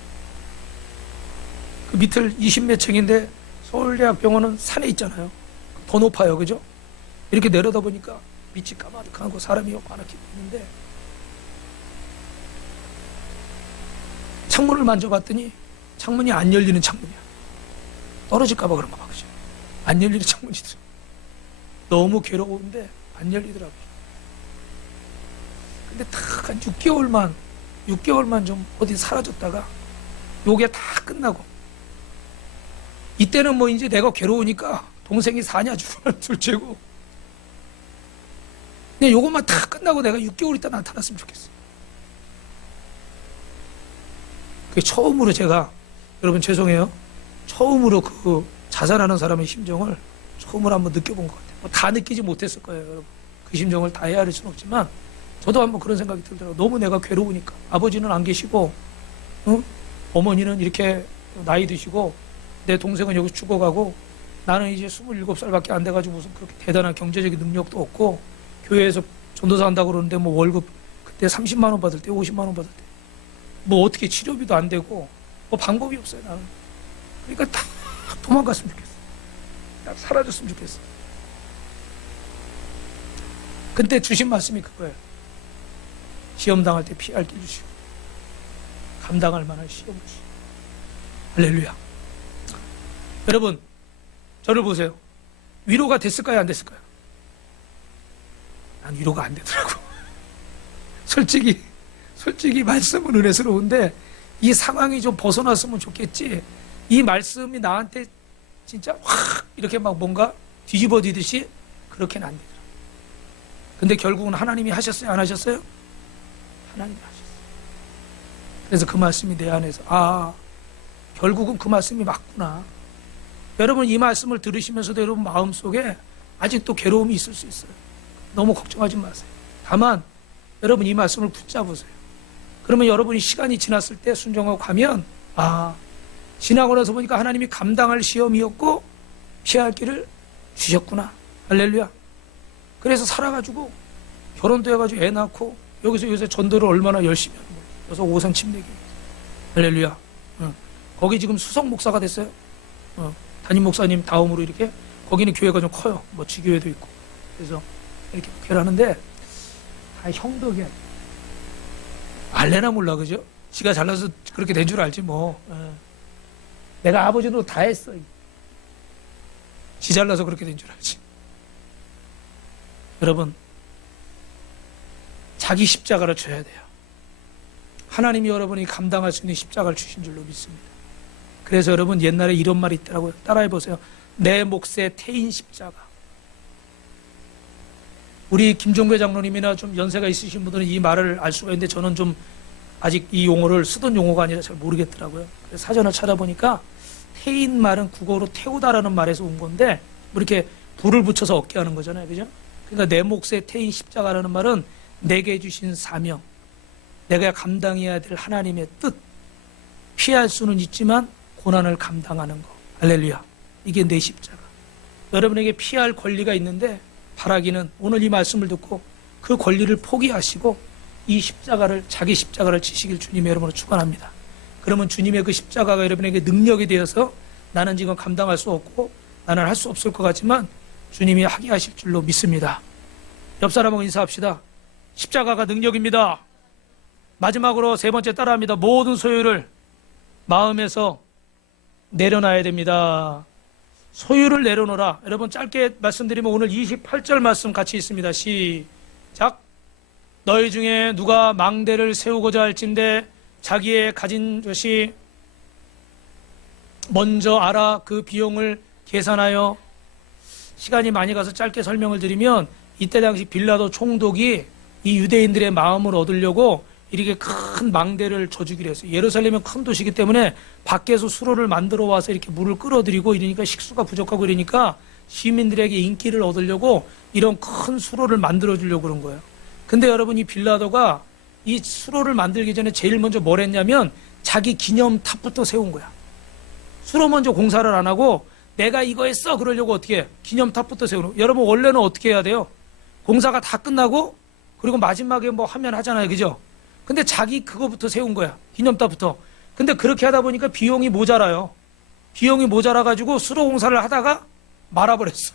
그 밑을 20몇 층인데 서울대학병원은 산에 있잖아요. 더 높아요. 그죠? 이렇게 내려다 보니까 밑이 까마득하고 사람이 많았기 때문에 창문을 만져봤더니 창문이 안 열리는 창문이야. 떨어질까봐 그런가 봐. 그죠? 안 열리는 창문이더라고요. 너무 괴로운데 안 열리더라고요. 근데 딱 한 6개월만 좀 어디 사라졌다가 요게 다 끝나고 이때는 뭐 이제 내가 괴로우니까 동생이 사냐 죽으나 둘째고 그냥 요것만 다 끝나고 내가 6개월 있다 나타났으면 좋겠어. 그게 처음으로 제가 여러분 죄송해요. 처음으로 그 자살하는 사람의 심정을 처음으로 한번 느껴본 것 같아요. 뭐 다 느끼지 못했을 거예요, 여러분. 그 심정을 다 헤아릴 수는 없지만 저도 한번 그런 생각이 들더라고요. 너무 내가 괴로우니까. 아버지는 안 계시고, 응? 어머니는 이렇게 나이 드시고, 내 동생은 여기 죽어가고, 나는 이제 27살밖에 안 돼가지고 무슨 그렇게 대단한 경제적인 능력도 없고, 교회에서 전도사 한다고 그러는데 뭐 월급 그때 30만 원 받을 때, 50만 원 받을 때, 뭐 어떻게 치료비도 안 되고, 뭐 방법이 없어요, 나는. 그러니까 다 도망갔으면 좋겠어. 딱 사라졌으면 좋겠어. 근데 주신 말씀이 그거예요. 시험 당할 때 피할 길 주시고 감당할 만한 시험을 주시고. 할렐루야. 여러분 저를 보세요. 위로가 됐을까요, 안 됐을까요? 난 위로가 안 되더라고. 솔직히 말씀은 은혜스러운데 이 상황이 좀 벗어났으면 좋겠지. 이 말씀이 나한테 진짜 확 이렇게 막 뭔가 뒤집어지듯이 그렇게는 안 되더라고. 근데 결국은 하나님이 하셨어요, 안 하셨어요? 하나님이 하셨어요. 그래서 그 말씀이 내 안에서 결국은 그 말씀이 맞구나. 여러분 이 말씀을 들으시면서도 여러분 마음속에 아직도 괴로움이 있을 수 있어요. 너무 걱정하지 마세요. 다만 여러분 이 말씀을 붙잡으세요. 그러면 여러분이 시간이 지났을 때 순종하고 가면 지나고 나서 보니까 하나님이 감당할 시험이었고 피할 길을 주셨구나. 할렐루야. 그래서 살아가지고 결혼도 해가지고 애 낳고 여기서 요새 전도를 얼마나 열심히 하는 거예요. 그래서 오산 침례교. 할렐루야. 거기 지금 수석 목사가 됐어요. 담임 목사님 다음으로 이렇게 거기는 교회가 좀 커요. 뭐 지교회도 있고. 그래서 이렇게 목회를 하는데 다 형덕이야. 알래나 몰라 그죠? 지가 잘나서 그렇게 된 줄 알지 뭐. 내가 아버지도 다 했어. 지 잘나서 그렇게 된 줄 알지. 여러분 자기 십자가를 져야 돼요. 하나님이 여러분이 감당할 수 있는 십자가를 주신 줄로 믿습니다. 그래서 여러분 옛날에 이런 말이 있더라고요. 따라해보세요. 내 몫의 태인 십자가. 우리 김종배 장로님이나 좀 연세가 있으신 분들은 이 말을 알 수가 있는데 저는 좀 아직 이 용어를 쓰던 용어가 아니라 잘 모르겠더라고요. 그래서 사전을 찾아보니까 태인 말은 국어로 태우다라는 말에서 온 건데 뭐 이렇게 불을 붙여서 얻게 하는 거잖아요. 그죠? 그러니까 내 몫의 태인 십자가라는 말은 내게 주신 사명, 내가 감당해야 될 하나님의 뜻, 피할 수는 있지만 고난을 감당하는 거. 할렐루야. 이게 내 십자가. 여러분에게 피할 권리가 있는데 바라기는 오늘 이 말씀을 듣고 그 권리를 포기하시고 이 십자가를 자기 십자가를 지시길 주님의 여러분을 축원합니다. 그러면 주님의 그 십자가가 여러분에게 능력이 되어서 나는 지금 감당할 수 없고 나는 할 수 없을 것 같지만 주님이 하게 하실 줄로 믿습니다. 옆 사람하고 인사합시다. 십자가가 능력입니다. 마지막으로 세 번째 따라합니다. 모든 소유를 마음에서 내려놔야 됩니다. 소유를 내려놓으라. 여러분 짧게 말씀드리면 오늘 28절 말씀 같이 있습니다. 시작. 너희 중에 누가 망대를 세우고자 할진대 자기의 가진 것이 먼저 알아 그 비용을 계산하여. 시간이 많이 가서 짧게 설명을 드리면 이때 당시 빌라도 총독이 이 유대인들의 마음을 얻으려고 이렇게 큰 망대를 져주기로 했어요. 예루살렘은 큰 도시이기 때문에 밖에서 수로를 만들어 와서 이렇게 물을 끌어들이고 이러니까 식수가 부족하고 이러니까 시민들에게 인기를 얻으려고 이런 큰 수로를 만들어 주려고 그런 거예요. 근데 여러분, 이 빌라도가 이 수로를 만들기 전에 제일 먼저 뭘 했냐면 자기 기념탑부터 세운 거야. 수로 먼저 공사를 안 하고 내가 이거 했어 그러려고 어떻게 해? 기념탑부터 세우는 거예요. 여러분, 원래는 어떻게 해야 돼요? 공사가 다 끝나고 그리고 마지막에 뭐 하면 하잖아요. 그죠? 근데 자기 그거부터 세운 거야. 기념탑부터. 근데 그렇게 하다 보니까 비용이 모자라요. 비용이 모자라가지고 수로 공사를 하다가 말아버렸어.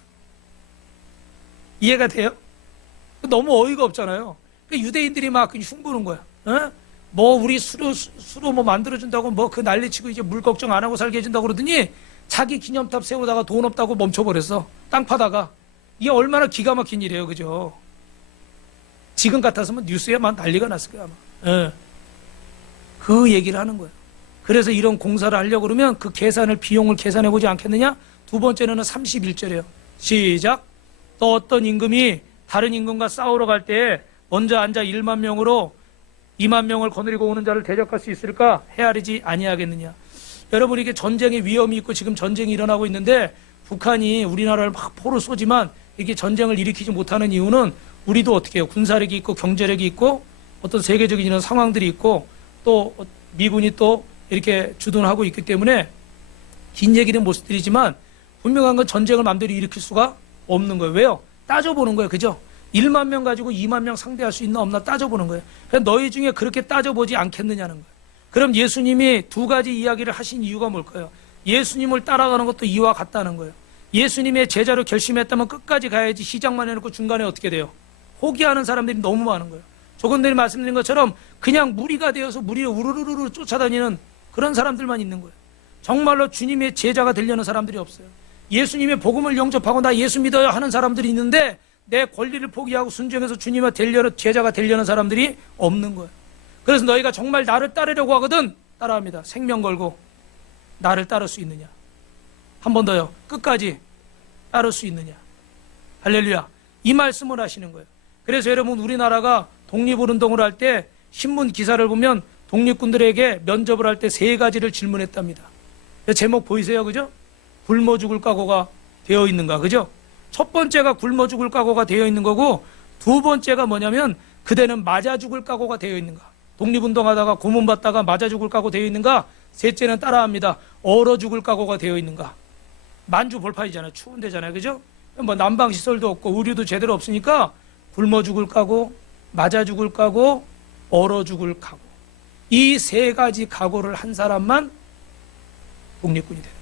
이해가 돼요? 너무 어이가 없잖아요. 그러니까 유대인들이 막 흉보는 거야. 어? 뭐 우리 수로 뭐 만들어준다고 뭐 그 난리치고 이제 물 걱정 안 하고 살게 해준다고 그러더니 자기 기념탑 세우다가 돈 없다고 멈춰버렸어. 땅 파다가. 이게 얼마나 기가 막힌 일이에요. 그죠? 지금 같았으면 뉴스에 막 난리가 났을 거야, 아마. 예. 그 얘기를 하는 거예요. 그래서 이런 공사를 하려고 그러면 그 비용을 계산해 보지 않겠느냐? 두 번째는 31절이에요. 시작. 또 어떤 임금이 다른 임금과 싸우러 갈 때 먼저 앉아 1만 명으로 2만 명을 거느리고 오는 자를 대적할 수 있을까? 헤아리지 아니하겠느냐? 여러분, 이게 전쟁의 위험이 있고 지금 전쟁이 일어나고 있는데 북한이 우리나라를 막 포로 쏘지만 이게 전쟁을 일으키지 못하는 이유는 우리도 어떻게 해요? 군사력이 있고 경제력이 있고 어떤 세계적인 이런 상황들이 있고 또 미군이 또 이렇게 주둔하고 있기 때문에 긴 얘기는 못 드리지만 분명한 건 전쟁을 마음대로 일으킬 수가 없는 거예요. 왜요? 따져보는 거예요. 그죠? 1만 명 가지고 2만 명 상대할 수 있나 없나 따져보는 거예요. 그러니까 너희 중에 그렇게 따져보지 않겠느냐는 거예요. 그럼 예수님이 두 가지 이야기를 하신 이유가 뭘까요? 예수님을 따라가는 것도 이와 같다는 거예요. 예수님의 제자로 결심했다면 끝까지 가야지 시작만 해놓고 중간에 어떻게 돼요? 포기하는 사람들이 너무 많은 거예요. 조금 전에 말씀드린 것처럼 그냥 무리가 되어서 무리를 우르르르 쫓아다니는 그런 사람들만 있는 거예요. 정말로 주님의 제자가 되려는 사람들이 없어요. 예수님의 복음을 영접하고 나 예수 믿어요 하는 사람들이 있는데 내 권리를 포기하고 순종해서 주님의 제자가 되려는 사람들이 없는 거예요. 그래서 너희가 정말 나를 따르려고 하거든 따라합니다. 생명 걸고 나를 따를 수 있느냐? 한 번 더요. 끝까지 따를 수 있느냐? 할렐루야. 이 말씀을 하시는 거예요. 그래서 여러분, 우리나라가 독립운동을 할 때 신문 기사를 보면 독립군들에게 면접을 할 때 세 가지를 질문했답니다. 제목 보이세요? 그죠? 굶어 죽을 각오가 되어 있는가? 그죠? 첫 번째가 굶어 죽을 각오가 되어 있는 거고 두 번째가 뭐냐면 그대는 맞아 죽을 각오가 되어 있는가? 독립운동하다가 고문받다가 맞아 죽을 각오 되어 있는가? 셋째는 따라합니다. 얼어 죽을 각오가 되어 있는가? 만주 볼판이잖아요. 추운 데잖아요. 그죠? 뭐 난방시설도 없고 의료도 제대로 없으니까 굶어 죽을 각오, 맞아 죽을 각오, 얼어 죽을 각오. 이 세 가지 각오를 한 사람만 독립군이 돼요.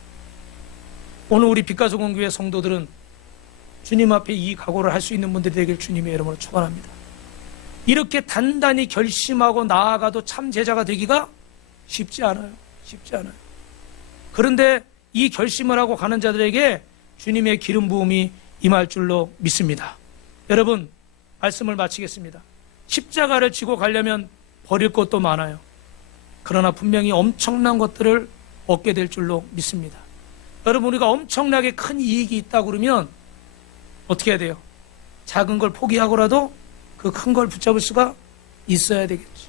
오늘 우리 빛가소금교회 성도들은 주님 앞에 이 각오를 할 수 있는 분들이 되길 주님의 이름으로 축원합니다. 이렇게 단단히 결심하고 나아가도 참 제자가 되기가 쉽지 않아요. 쉽지 않아요. 그런데 이 결심을 하고 가는 자들에게 주님의 기름 부음이 임할 줄로 믿습니다. 여러분, 말씀을 마치겠습니다. 십자가를 지고 가려면 버릴 것도 많아요. 그러나 분명히 엄청난 것들을 얻게 될 줄로 믿습니다. 여러분, 우리가 엄청나게 큰 이익이 있다고 그러면 어떻게 해야 돼요? 작은 걸 포기하고라도 그 큰 걸 붙잡을 수가 있어야 되겠죠.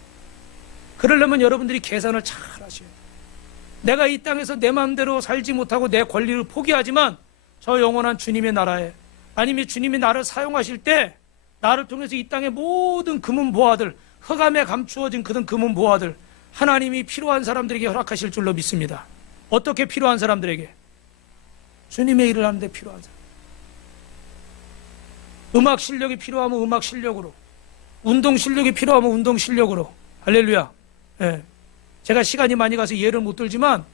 그러려면 여러분들이 계산을 잘 하셔야 돼요. 내가 이 땅에서 내 마음대로 살지 못하고 내 권리를 포기하지만 저 영원한 주님의 나라에 아니면 주님이 나를 사용하실 때 나를 통해서 이 땅의 모든 금은보화들, 흑암에 감추어진 그런 금은보화들 하나님이 필요한 사람들에게 허락하실 줄로 믿습니다. 어떻게 필요한 사람들에게? 주님의 일을 하는데 필요한 사람. 음악 실력이 필요하면 음악 실력으로, 운동 실력이 필요하면 운동 실력으로. 할렐루야. 예. 제가 시간이 많이 가서 예를 못 들지만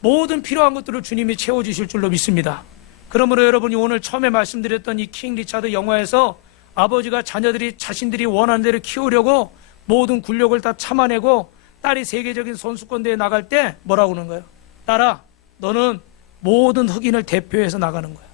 모든 필요한 것들을 주님이 채워주실 줄로 믿습니다. 그러므로 여러분이 오늘 처음에 말씀드렸던 이 킹 리차드 영화에서 아버지가 자신들이 원하는 대로 키우려고 모든 굴욕을 다 참아내고 딸이 세계적인 선수권대회에 나갈 때 뭐라고 하는 거예요? 딸아, 너는 모든 흑인을 대표해서 나가는 거야.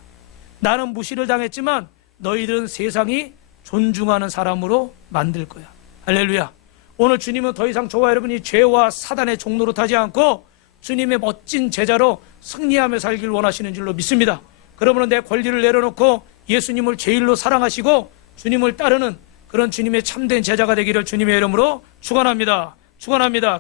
나는 무시를 당했지만 너희들은 세상이 존중하는 사람으로 만들 거야. 할렐루야. 오늘 주님은 더 이상 저와 여러분이 죄와 사단의 종로로 타지 않고 주님의 멋진 제자로 승리하며 살길 원하시는 줄로 믿습니다. 그러므로 내 권리를 내려놓고 예수님을 제일로 사랑하시고 주님을 따르는 그런 주님의 참된 제자가 되기를 주님의 이름으로 축원합니다. 축원합니다.